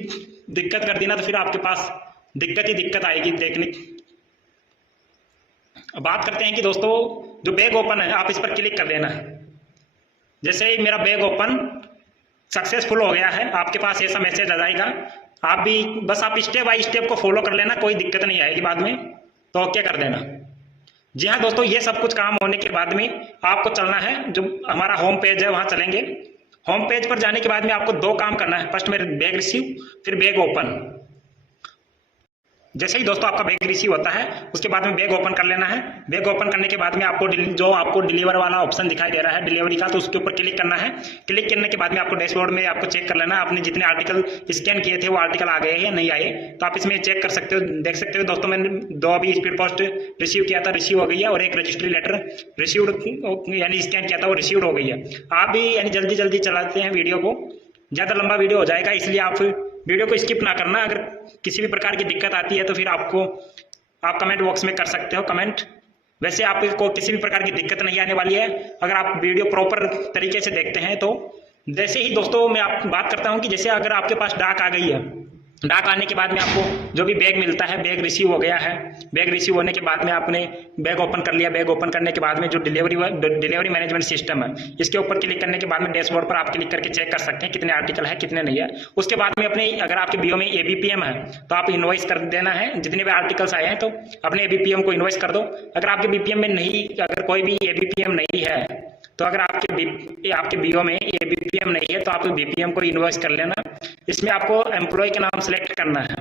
दिक्कत कर दी ना तो फिर आपके पास दिक्कत ही दिक्कत आएगी देखने। अब बात करते हैं कि दोस्तों जो बैग ओपन है आप इस पर क्लिक कर देना है। जैसे ही मेरा बैग ओपन सक्सेसफुल हो गया है आपके पास ऐसा मैसेज आ जाएगा। आप भी बस आप स्टेप बाय स्टेप को फॉलो कर लेना, कोई दिक्कत नहीं आएगी बाद में, तो ओके कर देना। जी हाँ दोस्तों, ये सब कुछ काम होने के बाद में आपको चलना है, जो हमारा होम पेज है वहाँ चलेंगे। होम पेज पर जाने के बाद में आपको 2 काम करना है। फर्स्ट में बैग रिसीव, फिर बैग ओपन। जैसे ही दोस्तों आपका बैग रिसीव होता है उसके बाद में बैग ओपन कर लेना है। बैग ओपन करने के बाद में आपको जो आपको डिलीवर वाला ऑप्शन दिखाई दे रहा है डिलीवरी का, तो उसके ऊपर क्लिक करना है। क्लिक करने के बाद में आपको डैशबोर्ड में आपको चेक कर लेना है आपने जितने आर्टिकल स्कैन किए थे वो आर्टिकल आ गए या नहीं आए। तो आप इसमें चेक कर सकते हो, देख सकते हो दोस्तों मैंने 2 अभी स्पीड पोस्ट रिसीव किया था, रिसीव हो गई है, और एक रजिस्ट्री लेटर रिसीव्ड यानी स्कैन किया था वो रिसीव्ड हो गई है। आप भी यानी जल्दी जल्दी चलाते हैं वीडियो को, ज़्यादा लंबा वीडियो हो जाएगा, इसलिए आप वीडियो को स्किप ना करना। अगर किसी भी प्रकार की दिक्कत आती है तो फिर आप कमेंट बॉक्स में कर सकते हो कमेंट। वैसे आपको किसी भी प्रकार की दिक्कत नहीं आने वाली है अगर आप वीडियो प्रॉपर तरीके से देखते हैं तो। जैसे ही दोस्तों मैं आप बात करता हूं कि जैसे अगर आपके पास डाक आ गई है डाक आने के बाद में आपको जो भी बैग मिलता है, बैग रिसीव हो गया है। बैग रिसीव होने के बाद में आपने बैग ओपन कर लिया। बैग ओपन करने के बाद में जो डिलीवरी मैनेजमेंट सिस्टम है, इसके ऊपर क्लिक करने के बाद में डैशबोर्ड पर आप क्लिक करके चेक कर सकते हैं कितने आर्टिकल है कितने नहीं है। उसके बाद में अपने अगर आपके बीओ में एबीपीएम है तो आप इन्वॉइस कर देना है। जितने भी आर्टिकल्स आए हैं तो अपने एबीपीएम को इन्वॉइस कर दो। अगर आपके बीपीएम में नहीं, अगर कोई भी एबीपीएम नहीं है तो अगर आपके बीओ में एबीपीएम नहीं है तो आप बीपीएम को इन्वॉइस कर लेना। इसमें आपको एम्प्लॉय का नाम सेलेक्ट करना है।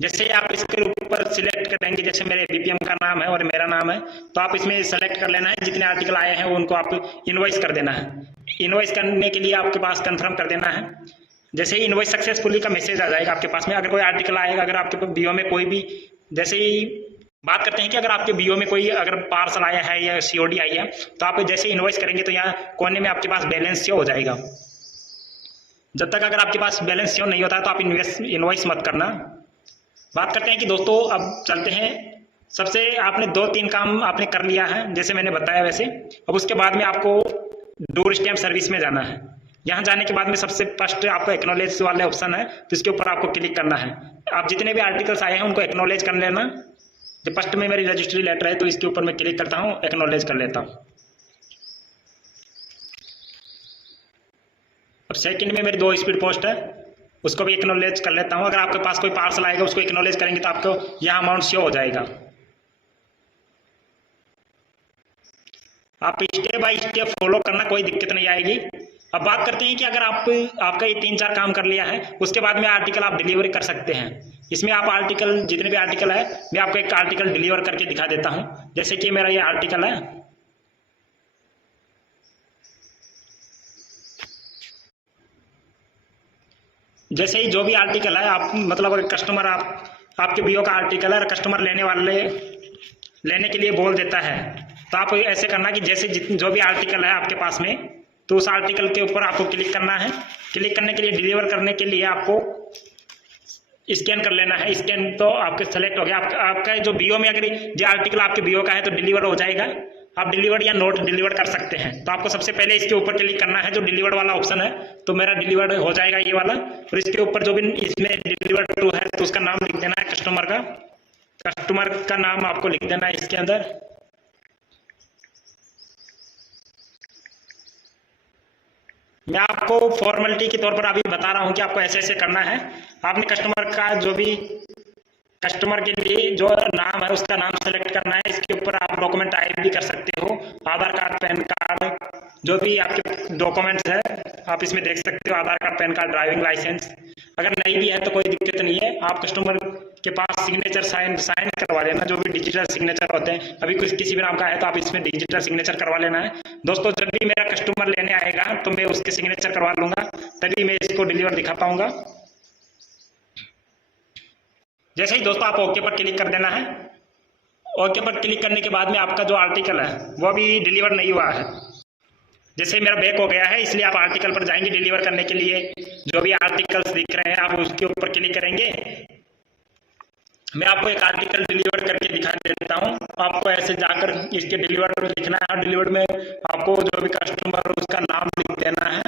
जैसे आप इसके ऊपर सिलेक्ट करेंगे, जैसे मेरे बीपीएम का नाम है और मेरा नाम है, तो आप इसमें सेलेक्ट कर लेना है। जितने आर्टिकल आए हैं उनको आप इन्वॉइस कर देना है। इन्वॉइस करने के लिए आपके पास कंफर्म कर देना है। जैसे ही इन्वॉइस सक्सेसफुली का मैसेज आ जाएगा आपके पास में, अगर कोई आर्टिकल आएगा, अगर आपके बीओ में कोई भी, जैसे ही बात करते हैं कि अगर आपके बीओ में कोई अगर पार्सल आया है या सीओडी आई है तो आप जैसे इन्वॉइस करेंगे तो यहाँ कोने में आपके पास बैलेंस शो हो जाएगा। जब तक अगर आपके पास बैलेंस शो नहीं होता तो आप इन्वॉइस मत करना। बात करते हैं कि दोस्तों अब चलते हैं, सबसे आपने 2-3 काम आपने कर लिया है जैसे मैंने बताया वैसे। अब उसके बाद में आपको डोर स्टैम्प सर्विस में जाना है। यहाँ जाने के बाद में सबसे फर्स्ट आपको एक्नॉलेज वाले ऑप्शन है तो इसके ऊपर आपको क्लिक करना है। आप जितने भी आर्टिकल्स आए हैं उनको एक्नॉलेज कर लेना। जो फर्स्ट में मेरी रजिस्ट्री लेटर है तो इसके ऊपर मैं क्लिक करता हूँ, एक्नॉलेज कर लेता हूँ। अब सेकंड में मेरी 2 स्पीड पोस्ट है, उसको भी एक्नॉलेज कर लेता हूँ। अगर आपके पास कोई पार्सल आएगा उसको एक्नॉलेज करेंगे तो आपको यह अमाउंट शो हो जाएगा। आप स्टेप बाय स्टेप फॉलो करना, कोई दिक्कत नहीं आएगी। अब बात करते हैं कि अगर आपका ये 3-4 काम कर लिया है उसके बाद में आर्टिकल आप डिलीवर कर सकते हैं। इसमें आप आर्टिकल, जितने भी आर्टिकल है मैं आपको एक आर्टिकल डिलीवर करके दिखा देता हूं। जैसे कि मेरा ये आर्टिकल है, जैसे ही जो भी आर्टिकल है आप मतलब अगर कस्टमर आपके बीओ का आर्टिकल है, कस्टमर लेने के लिए बोल देता है तो आप ऐसे करना कि जैसे जो भी आर्टिकल है आपके पास में तो उस आर्टिकल के ऊपर आपको क्लिक करना है। क्लिक करने के लिए डिलीवर करने के लिए आपको स्कैन कर लेना है। स्कैन तो आपके सेलेक्ट हो गया। आपका जो बीओ में अगर जो आर्टिकल आपके बीओ का है तो डिलीवर हो जाएगा। आप डिलीवर्ड या नोट डिलीवर्ड कर सकते हैं। तो आपको सबसे पहले इसके ऊपर क्लिक करना है जो डिलीवर्ड वाला ऑप्शन है, तो मेरा डिलीवर्ड हो जाएगा ये वाला। और इसके ऊपर जो भी इसमें डिलीवर्ड टू है तो उसका नाम लिख देना है, कस्टमर का नाम आपको लिख देना है इसके अंदर। मैं आपको फॉर्मेलिटी के तौर पर अभी बता रहा हूं कि आपको ऐसे ऐसे करना है। आपने कस्टमर का जो भी कस्टमर के लिए जो नाम है उसका नाम सेलेक्ट करना है। इसके ऊपर आप डॉक्यूमेंट टाइप भी कर सकते हो, आधार कार्ड, पैन कार्ड, जो भी आपके डॉक्यूमेंट्स है आप इसमें देख सकते हो। Aadhaar card, PAN card, driving licence. अगर नहीं भी है तो कोई दिक्कत नहीं है, आप कस्टमर के पास सिग्नेचर साइन करवा लेना, जो भी डिजिटल सिग्नेचर होते हैं। अभी किसी भी नाम का है तो आप इसमें डिजिटल सिग्नेचर करवा लेना है। दोस्तों जब भी मेरा कस्टमर लेने आएगा तो मैं उसके सिग्नेचर करवा लूंगा, तभी मैं इसको डिलीवर दिखा पाऊंगा। जैसे ही दोस्तों आप ओके पर क्लिक कर देना है। ओके पर क्लिक करने के बाद में आपका जो आर्टिकल है वो अभी डिलीवर नहीं हुआ है। जैसे मेरा बैक हो गया है इसलिए आप आर्टिकल पर जाएंगे डिलीवर करने के लिए। जो भी आर्टिकल्स दिख रहे हैं आप उसके ऊपर क्लिक करेंगे। मैं आपको एक आर्टिकल डिलीवर करके दिखा देता हूं। आपको ऐसे जाकर इसके डिलीवर लिखना है। डिलीवर में आपको जो भी कस्टमर उसका नाम लिख देना है।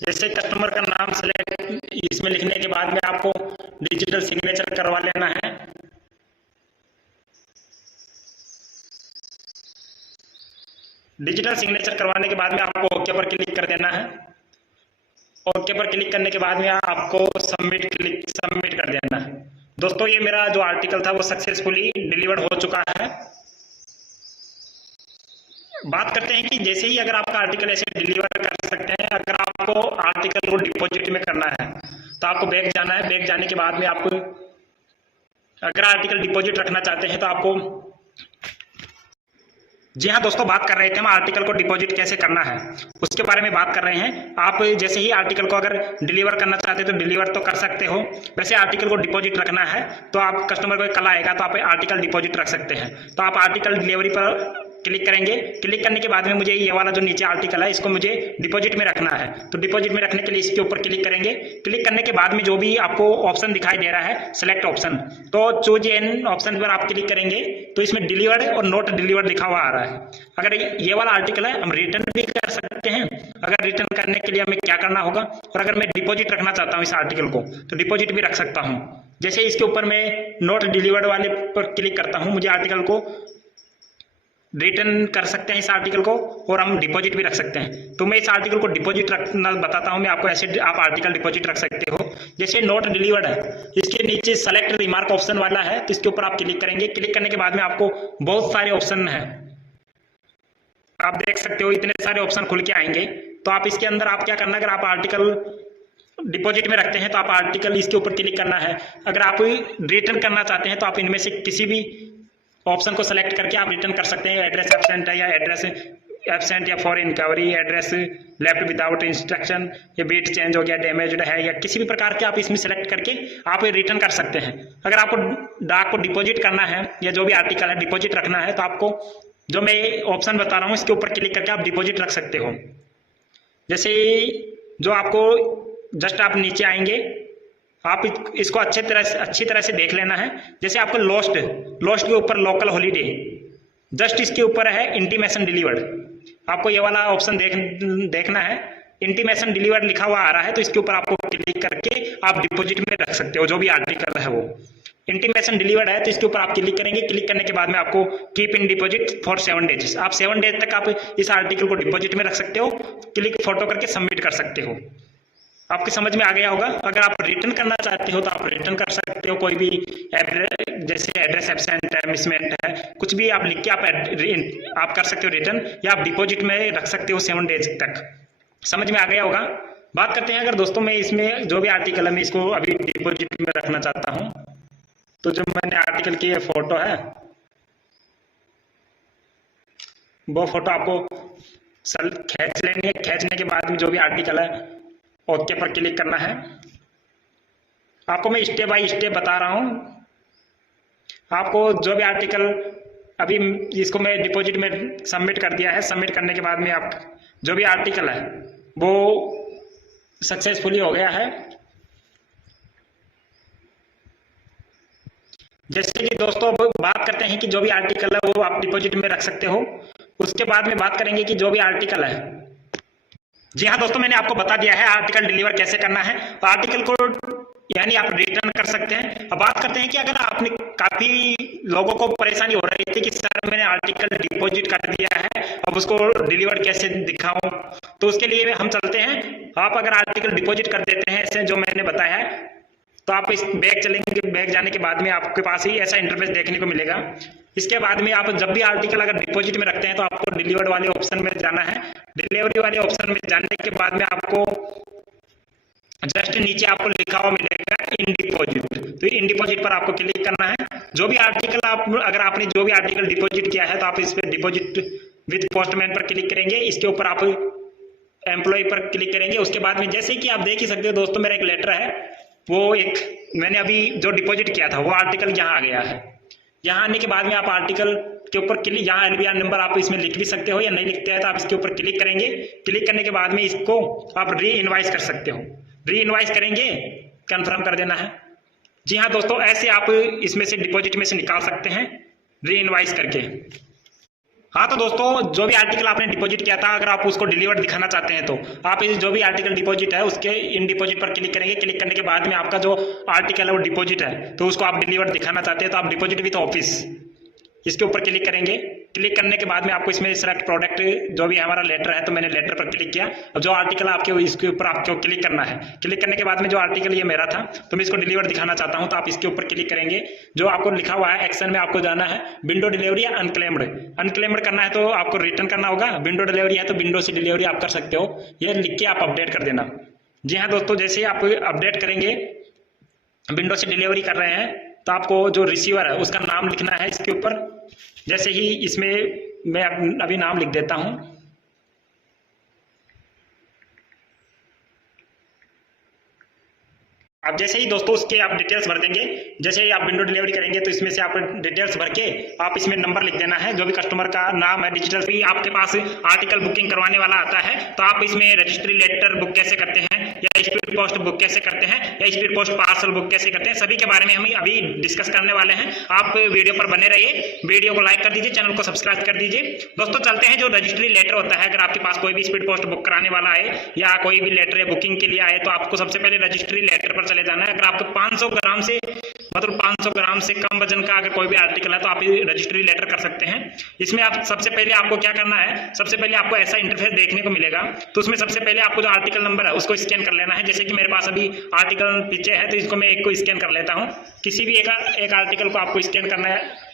जैसे कस्टमर का नाम सेलेक्ट इसमें लिखने के बाद में आपको डिजिटल सिग्नेचर करवा लेना है। डिजिटल सिग्नेचर करवाने के बाद में आपको ओके पर क्लिक कर देना है। ओके पर क्लिक करने के बाद में आपको सबमिट कर देना है। दोस्तों ये मेरा जो आर्टिकल था वो सक्सेसफुली डिलीवर्ड हो चुका है। बात करते हैं कि जैसे ही अगर आपका आर्टिकल ऐसे डिलीवर कर सकते हैं, अगर आपको आर्टिकल को डिपॉजिट में करना है तो आपको बैक जाना है। बैक जाने के बाद में आपको अगर आर्टिकल डिपॉजिट रखना चाहते हैं तो आपको, जी हाँ दोस्तों, बात कर रहे थे हम आर्टिकल को डिपॉजिट कैसे करना है उसके बारे में बात कर रहे हैं। आप जैसे ही आर्टिकल को अगर डिलीवर करना चाहते हो तो डिलीवर तो कर सकते हो, वैसे आर्टिकल को डिपॉजिट रखना है तो आप कस्टमर को कल आएगा तो आप आर्टिकल डिपॉजिट रख सकते हैं। तो आप आर्टिकल डिलीवरी पर क्लिक करेंगे। क्लिक करने के बाद में मुझे ये वाला जो नीचे आर्टिकल है इसको मुझे डिपॉजिट में रखना है। तो डिपॉजिट में रखने के लिए इसके ऊपर क्लिक करेंगे। क्लिक करने के बाद में जो भी आपको ऑप्शन दिखाई दे रहा है सेलेक्ट ऑप्शन, तो चूज एन ऑप्शन पर आप क्लिक करेंगे। तो इसमें डिलीवर्ड और नॉट डिलीवर्ड लिखा हुआ आ रहा है। अगर ये वाला आर्टिकल है हम रिटर्न भी कर सकते हैं। अगर रिटर्न करने के लिए हमें क्या करना होगा, और अगर मैं डिपॉजिट रखना चाहता हूँ इस आर्टिकल को तो डिपॉजिट भी रख सकता हूँ। जैसे इसके ऊपर मैं नॉट डिलीवर्ड वाले पर क्लिक करता हूँ, मुझे आर्टिकल को रिटर्न कर सकते हैं इस आर्टिकल को, और हम डिपॉजिट भी रख सकते हैं। तो मैं इस आर्टिकल को डिपॉजिट रखना बताता हूं मैं आपको, ऐसे आप आर्टिकल डिपॉजिट रख सकते हो। जैसे नोट डिलीवर्ड है, इसके नीचे सेलेक्ट रिमार्क ऑप्शन वाला है, तो इसके ऊपर आप क्लिक करेंगे। क्लिक करने के बाद में आपको बहुत सारे ऑप्शन है, आप देख सकते हो इतने सारे ऑप्शन खुल के आएंगे। तो आप इसके अंदर आप क्या करना, अगर आप आर्टिकल डिपॉजिट में रखते हैं तो आप आर्टिकल इसके ऊपर क्लिक करना है। अगर आप रिटर्न करना चाहते हैं तो आप इनमें से किसी भी ऑप्शन को सेलेक्ट करके आप रिटर्न कर सकते हैं। एड्रेस एब्सेंट है या एड्रेस एब्सेंट या for enquiry, address left without instruction, या बीट चेंज हो गया, डैमेज्ड है, या किसी भी प्रकार के आप इसमें सेलेक्ट करके आप रिटर्न कर सकते हैं। अगर आपको डाक को डिपॉजिट करना है या जो भी आर्टिकल है डिपॉजिट रखना है तो आपको जो मैं ऑप्शन बता रहा हूँ इसके ऊपर क्लिक करके आप डिपॉजिट रख सकते हो। जैसे जो आपको जस्ट आप नीचे आएंगे, आप इसको अच्छी तरह से देख लेना है। जैसे आपको लॉस्ट के ऊपर लोकल हॉलीडे, जस्ट इसके ऊपर है इंटीमेशन डिलीवर्ड, आपको ये वाला ऑप्शन देखना है। इंटीमेशन डिलीवर्ड लिखा हुआ आ रहा है तो इसके ऊपर आपको क्लिक करके आप डिपॉजिट में रख सकते हो जो भी आर्टिकल है वो। इंटीमेशन डिलीवर्ड है तो इसके ऊपर आप क्लिक करेंगे। क्लिक करने के बाद में आपको keep in deposit for 7 days, आप 7 डेज तक आप इस आर्टिकल को डिपॉजिट में रख सकते हो। क्लिक फोटो करके सबमिट कर सकते हो। आपकी समझ में आ गया होगा। अगर आप रिटर्न करना चाहते हो तो आप रिटर्न कर सकते हो, कोई भी जैसे एड्रेस एब्सेंट है, मिसमेंट है, कुछ भी आप लिख के आप कर सकते हो रिटर्न, या आप डिपॉजिट में रख सकते हो 7 डेज तक। समझ में आ गया होगा। बात करते हैं अगर दोस्तों मैं इसमें जो भी आर्टिकल है मैं इसको अभी डिपॉजिट में रखना चाहता हूँ, तो जो मैंने आर्टिकल की फोटो है वो फोटो आपको खींच लेनी है। खींचने के बाद में जो भी आर्टिकल है ओके पर क्लिक करना है। आपको मैं स्टेप बाय स्टेप बता रहा हूँ। आपको जो भी आर्टिकल अभी इसको मैं डिपॉजिट में सबमिट कर दिया है, सबमिट करने के बाद में आप जो भी आर्टिकल है वो सक्सेसफुली हो गया है। जैसे कि दोस्तों अब बात करते हैं कि जो भी आर्टिकल है वो आप डिपॉजिट में रख सकते हो। उसके बाद में बात करेंगे कि जो भी आर्टिकल है, जी हाँ दोस्तों मैंने आपको बता दिया है आर्टिकल डिलीवर कैसे करना है। तो आर्टिकल को यानी आप रिटर्न कर सकते हैं। अब बात करते हैं कि अगर आपने काफी लोगों को परेशानी हो रही थी कि सर मैंने आर्टिकल डिपॉजिट कर दिया है अब उसको डिलीवर कैसे दिखाऊं, तो उसके लिए हम चलते हैं। आप अगर आर्टिकल डिपॉजिट कर देते हैं ऐसे जो मैंने बताया है तो आप इस बैग चलेंगे, बैग जाने के बाद में आपके पास ही ऐसा इंटरफेस देखने को मिलेगा। इसके बाद में आप जब भी आर्टिकल अगर डिपॉजिट में रखते हैं तो आपको डिलीवर्ड वाले ऑप्शन में जाना है। डिलीवरी वाले ऑप्शन में जाने के बाद में आपको जस्ट नीचे आपको लिखा हुआ मिलेगा इन डिपॉजिट, तो इन डिपॉजिट पर आपको क्लिक करना है। जो भी आर्टिकल आप अगर आपने जो भी आर्टिकल डिपॉजिट किया है तो आप इस पर डिपॉजिट विद पोस्टमैन पर क्लिक करेंगे। इसके ऊपर आप एम्प्लॉय पर क्लिक करेंगे। उसके बाद में जैसे कि आप देख ही सकते हो दोस्तों मेरा एक लेटर है, वो एक मैंने अभी जो डिपॉजिट किया था वो आर्टिकल यहाँ आ गया है। यहाँ आने के बाद में आप आर्टिकल के ऊपर क्लिक, यहाँ LBR नंबर आप इसमें लिख भी सकते हो या नहीं लिखते हैं तो आप इसके ऊपर क्लिक करेंगे। क्लिक करने के बाद में इसको आप री इनवाइस कर सकते हो। री इनवाइस करेंगे, कंफर्म कर देना है। जी हाँ दोस्तों ऐसे आप इसमें से डिपॉजिट में से निकाल सकते हैं री इनवाइस करके। हाँ तो दोस्तों जो भी आर्टिकल आपने डिपॉजिट किया था अगर आप उसको डिलीवर्ड दिखाना चाहते हैं तो आप इस जो भी आर्टिकल डिपॉजिट है उसके इन डिपॉजिट पर क्लिक करेंगे। क्लिक करने के बाद में आपका जो आर्टिकल है वो डिपॉजिट है तो उसको आप डिलीवर्ड दिखाना चाहते हैं तो आप डिपॉजिट विथ ऑफिस इसके ऊपर क्लिक करेंगे। क्लिक करने के बाद में आपको इसमें सेलेक्ट प्रोडक्ट जो भी हमारा लेटर है तो मैंने लेटर पर क्लिक किया। अब जो आर्टिकल आपके इसके ऊपर आपको क्लिक करना है। क्लिक करने के बाद में जो आर्टिकल ये मेरा था तो मैं इसको डिलीवर दिखाना चाहता हूं तो आप इसके ऊपर क्लिक करेंगे। जो आपको लिखा हुआ है एक्शन में आपको जाना है विंडो डिलीवरी या अनक्लेम्ड। अनक्लेम्ड करना है तो आपको रिटर्न करना होगा, विंडो डिलीवरी है तो विंडो से डिलीवरी आप कर सकते हो। ये लिख के आप अपडेट कर देना। जी हाँ दोस्तों जैसे ही आप अपडेट करेंगे विंडो से डिलीवरी कर रहे हैं तो आपको जो रिसीवर है उसका नाम लिखना है इसके ऊपर। जैसे ही इसमें मैं अभी नाम लिख देता हूं अब जैसे ही दोस्तों उसके आप डिटेल्स भर देंगे, जैसे ही आप विंडो डिलीवरी करेंगे तो इसमें से आप डिटेल्स भर के आप इसमें नंबर लिख देना है, जो भी कस्टमर का नाम है, डिजिटल भी आपके पास आर्टिकल बुकिंग करवाने वाला आता है तो आप इसमें रजिस्ट्री लेटर बुक कैसे करते हैं या स्पीड पोस्ट बुक कैसे करते हैं या स्पीड पोस्ट पार्सल बुक कैसे करते हैं, सभी के बारे में हम अभी डिस्कस करने वाले हैं। आप वीडियो पर बने रहिए, वीडियो को लाइक कर दीजिए, चैनल को सब्सक्राइब कर दीजिए। दोस्तों चलते हैं जो रजिस्ट्री लेटर होता है, अगर आपके पास कोई भी स्पीड पोस्ट बुक कराने वाला है या कोई भी लेटर बुकिंग के लिए आए तो आपको सबसे पहले रजिस्ट्री लेटर पर चले जाना है। अगर आपको 500 ग्राम से मतलब 500 ग्राम से कम वजन का अगर कोई भी आर्टिकल है तो आप रजिस्ट्री लेटर कर सकते हैं। इसमें आप सबसे पहले आपको क्या करना है, सबसे पहले आपको ऐसा इंटरफेस देखने को मिलेगा तो उसमें सबसे पहले आपको जो आर्टिकल नंबर है उसको स्कैन कर लेना है। जैसे कि मेरे पास अभी आर्टिकल पीछे है तो इसको मैं एक को स्कैन कर लेता हूं। किसी भी एक आर्टिकल को आपको स्कैन करना है।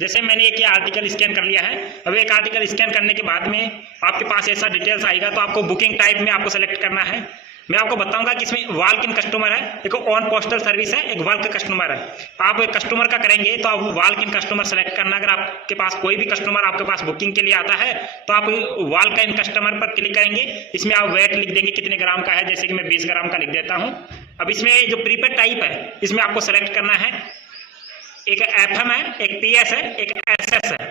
जैसे मैंने एक आर्टिकल स्कैन कर लिया है। अब एक आर्टिकल स्कैन करने के बाद में आपके पास ऐसा डिटेल्स आएगा तो आपको बुकिंग टाइप में आपको सेलेक्ट करना है। मैं आपको बताऊंगा कि इसमें वॉक इन कस्टमर है, एक ऑन पोस्टल सर्विस है, एक वॉक कस्टमर है। आप कस्टमर का करेंगे तो आप वॉक इन कस्टमर सेलेक्ट करना। अगर आपके पास कोई भी कस्टमर आपके पास बुकिंग के लिए आता है तो आप वॉक इन कस्टमर पर क्लिक करेंगे। इसमें आप वेट लिख देंगे कितने ग्राम का है, जैसे कि मैं 20 ग्राम का लिख देता हूँ। अब इसमें जो प्रीपेड टाइप है इसमें आपको सेलेक्ट करना है। एक FM है, एक PS है, एक SS है।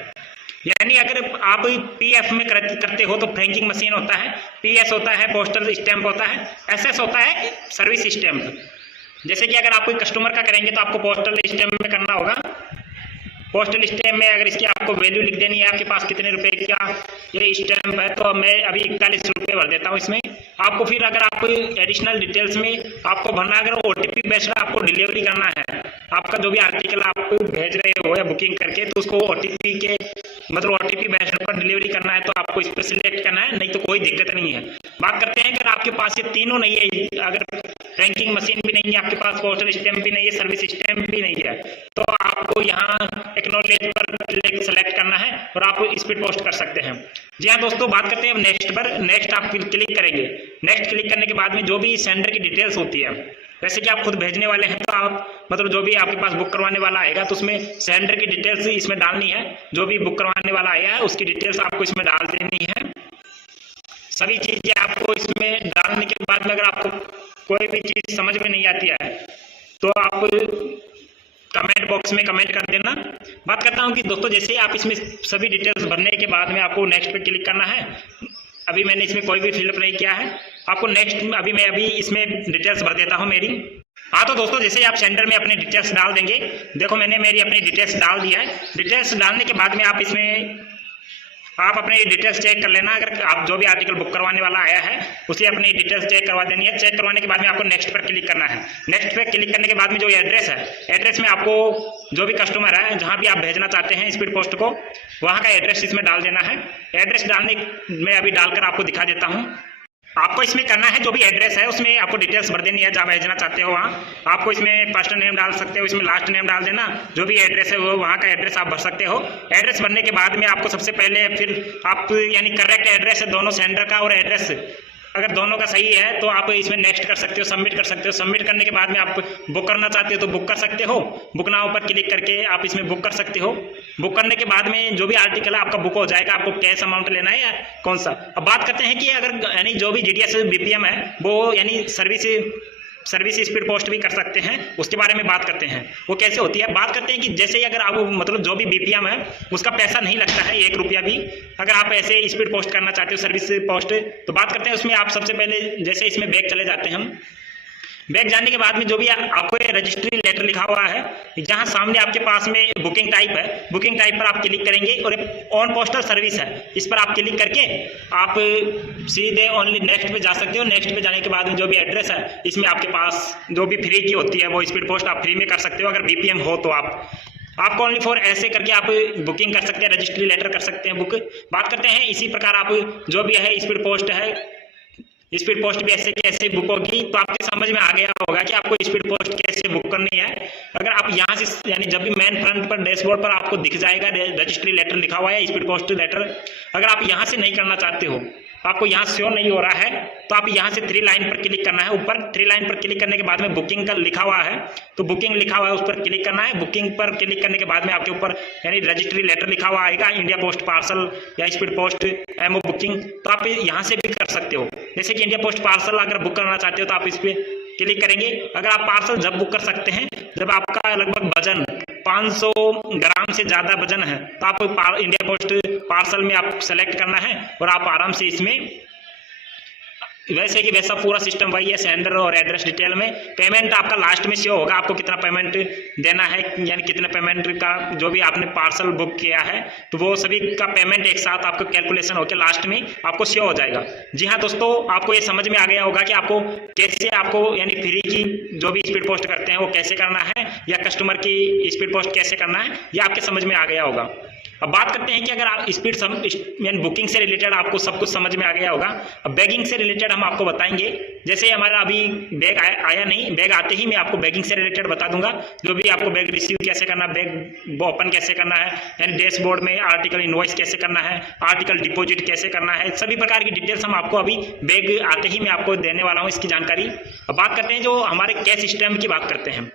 यानी अगर आप PF में करते हो तो फ्रैंकिंग मशीन होता है, PS होता है पोस्टल स्टैंप होता है, SS होता है सर्विस स्टैंप। जैसे कि अगर आप कोई कस्टमर का करेंगे तो आपको पोस्टल स्टैंप में करना होगा। पोस्टल स्टैंप में अगर इसकी आपको वैल्यू लिख देनी है, आपके पास कितने रुपए का ये स्टैंप है तो मैं अभी 41 रुपये भर देता हूँ इसमें। आपको फिर अगर आपको एडिशनल डिटेल्स में आपको भरना, अगर OTP बेस्ड आपको डिलीवरी करना है, आपका जो भी आर्टिकल आप भेज रहे हो या बुकिंग करके तो उसको OTP के मतलब OTP बेस्ड पर डिलीवरी करना है तो आपको इस पर सिलेक्ट करना है, नहीं तो कोई दिक्कत नहीं है। बात करते हैं अगर आपके पास ये तीनों नहीं है, अगर फ्रैंकिंग मशीन भी नहीं है, आपके पास पोस्टल स्टैंप भी नहीं है, सर्विस स्टैंप भी नहीं है, तो आपको यहाँ एक्नॉलेज पर सेलेक्ट करना है और आप स्पीड पोस्ट कर सकते हैं। जी हाँ दोस्तों, बात करते हैं अब नेक्स्ट पर। नेक्स्ट आप क्लिक करेंगे। नेक्स्ट क्लिक करने के बाद में जो भी सेंडर की डिटेल्स होती है, वैसे कि आप खुद भेजने वाले हैं तो आप मतलब जो भी आपके पास बुक करवाने वाला आएगा तो उसमें सेंडर की डिटेल्स इसमें डालनी है। जो भी बुक करवाने वाला आया है उसकी डिटेल्स आपको इसमें डाल देनी है। सभी चीजें आपको इसमें डालने के बाद में अगर आपको कोई भी चीज समझ में नहीं आती है तो आप कमेंट बॉक्स में कमेंट कर देना। बात करता हूं कि दोस्तों जैसे आप इसमें सभी डिटेल्स भरने के बाद में आपको नेक्स्ट पे क्लिक करना है। अभी मैंने इसमें कोई भी फिलअप नहीं किया है, आपको नेक्स्ट अभी इसमें डिटेल्स भर देता हूं मेरी। हाँ तो दोस्तों जैसे आप सेंटर में अपने डिटेल्स डाल देंगे, देखो मैंने मेरी अपनी डिटेल्स डाल दिया है। डिटेल्स डालने के बाद में आप इसमें आप अपने डिटेल्स चेक कर लेना। अगर आप जो भी आर्टिकल बुक करवाने वाला आया है उसे अपनी डिटेल्स चेक करवा देनी है। चेक करवाने के बाद में आपको नेक्स्ट पर क्लिक करना है। नेक्स्ट पे क्लिक करने के बाद में जो एड्रेस है, एड्रेस में आपको जो भी कस्टमर है जहां भी आप भेजना चाहते हैं स्पीड पोस्ट को, वहां का एड्रेस इसमें डाल देना है। एड्रेस डालने में अभी डालकर आपको दिखा देता हूँ। आपको इसमें करना है जो भी एड्रेस है उसमें आपको डिटेल्स भर देनी है, जहाँ भेजना चाहते हो वहाँ। आपको इसमें फर्स्ट नेम डाल सकते हो, इसमें लास्ट नेम डाल देना। जो भी एड्रेस है वो वहाँ का एड्रेस आप भर सकते हो। एड्रेस भरने के बाद में आपको सबसे पहले फिर आप यानी करेक्ट एड्रेस है दोनों सेंडर का और एड्रेस, अगर दोनों का सही है तो आप इसमें नेक्स्ट कर सकते हो, सबमिट कर सकते हो। सबमिट करने के बाद में आप बुक करना चाहते हो तो बुक कर सकते हो। बुक नाउ पर क्लिक करके आप इसमें बुक कर सकते हो। बुक करने के बाद में जो भी आर्टिकल है आपका बुक हो जाएगा। आपको कैश अमाउंट लेना है या कौन सा। अब बात करते हैं कि अगर यानी जो भी GDS BPM है वो यानी सर्विस स्पीड पोस्ट भी कर सकते हैं, उसके बारे में बात करते हैं वो कैसे होती है। बात करते हैं कि जैसे ही अगर आप मतलब जो भी BPM है उसका पैसा नहीं लगता है 1 रुपया भी, अगर आप ऐसे स्पीड पोस्ट करना चाहते हो सर्विस पोस्ट। तो बात करते हैं उसमें आप सबसे पहले जैसे इसमें बैक चले जाते हैं हम। बैक जाने के बाद में जो भी आपको रजिस्ट्री लेटर लिखा हुआ है, जहां सामने आपके पास में बुकिंग टाइप है, बुकिंग टाइप पर आप क्लिक करेंगे और ऑन पोस्टल सर्विस है, इस पर आप क्लिक करके आप सीधे ओनली नेक्स्ट पे जा सकते हो। नेक्स्ट पे जाने के बाद में जो भी एड्रेस है इसमें आपके पास जो भी फ्री की होती है वो स्पीड पोस्ट आप फ्री में कर सकते हो। अगर BPM हो तो आपको ओनली फॉर ऐसे करके आप बुकिंग कर सकते हैं, रजिस्ट्री लेटर कर सकते हैं बुक। बात करते हैं इसी प्रकार आप जो भी है स्पीड पोस्ट है, स्पीड पोस्ट भी ऐसे कैसे बुक होगी तो आपके समझ में आ गया होगा कि आपको स्पीड पोस्ट कैसे बुक करनी है। अगर आप यहाँ से यानी जब भी मेन फ्रंट पर डैशबोर्ड पर आपको दिख जाएगा रजिस्ट्री लेटर लिखा हुआ है, स्पीड पोस्ट लेटर। अगर आप यहाँ से नहीं करना चाहते हो आपको यहाँ शो नहीं हो रहा है तो आप यहाँ से 3 लाइन पर क्लिक करना है। ऊपर 3 लाइन पर क्लिक करने के बाद में बुकिंग का लिखा हुआ है, तो बुकिंग लिखा हुआ है उस पर क्लिक करना है। बुकिंग पर क्लिक करने के बाद में आपके ऊपर यानी रजिस्ट्री लेटर लिखा हुआ आएगा, इंडिया पोस्ट पार्सल या स्पीड पोस्ट एमओ बुकिंग, तो आप यहाँ से भी कर सकते हो। जैसे कि इंडिया पोस्ट पार्सल अगर बुक करना चाहते हो तो आप इस पर क्लिक करेंगे। अगर आप पार्सल जब बुक कर सकते हैं जब आपका लगभग वजन 500 ग्राम से ज़्यादा वजन है, तो आप इंडिया पोस्ट पार्सल में आप सेलेक्ट करना है और आप आराम से इसमें वैसे कि वैसा पूरा सिस्टम वही है, सेंडर और एड्रेस डिटेल में। पेमेंट आपका लास्ट में शो होगा, आपको कितना पेमेंट देना है, यानी कितने पेमेंट का जो भी आपने पार्सल बुक किया है तो वो सभी का पेमेंट एक साथ आपको कैलकुलेशन होकर लास्ट में आपको शो हो जाएगा। जी हाँ दोस्तों, आपको ये समझ में आ गया होगा कि आपको कैसे आपको यानी फ्री की जो भी स्पीड पोस्ट करते हैं वो कैसे करना है या कस्टमर की स्पीड पोस्ट कैसे करना है, ये आपके समझ में आ गया होगा। अब बात करते हैं कि अगर आप स्पीड यानी बुकिंग से रिलेटेड आपको सब कुछ समझ में आ गया होगा। अब बैगिंग से रिलेटेड हम आपको बताएंगे। जैसे हमारा अभी बैग आया नहीं, बैग आते ही मैं आपको बैगिंग से रिलेटेड बता दूंगा। जो भी आपको बैग रिसीव कैसे करना, बैग ओपन कैसे करना है, यानी डैशबोर्ड में आर्टिकल इनवॉइस कैसे करना है, आर्टिकल डिपॉजिट कैसे करना है, सभी प्रकार की डिटेल्स हम आपको अभी बैग आते ही मैं आपको देने वाला हूँ इसकी जानकारी। अब बात करते हैं जो हमारे कैश स्टैम्प की बात करते हैं।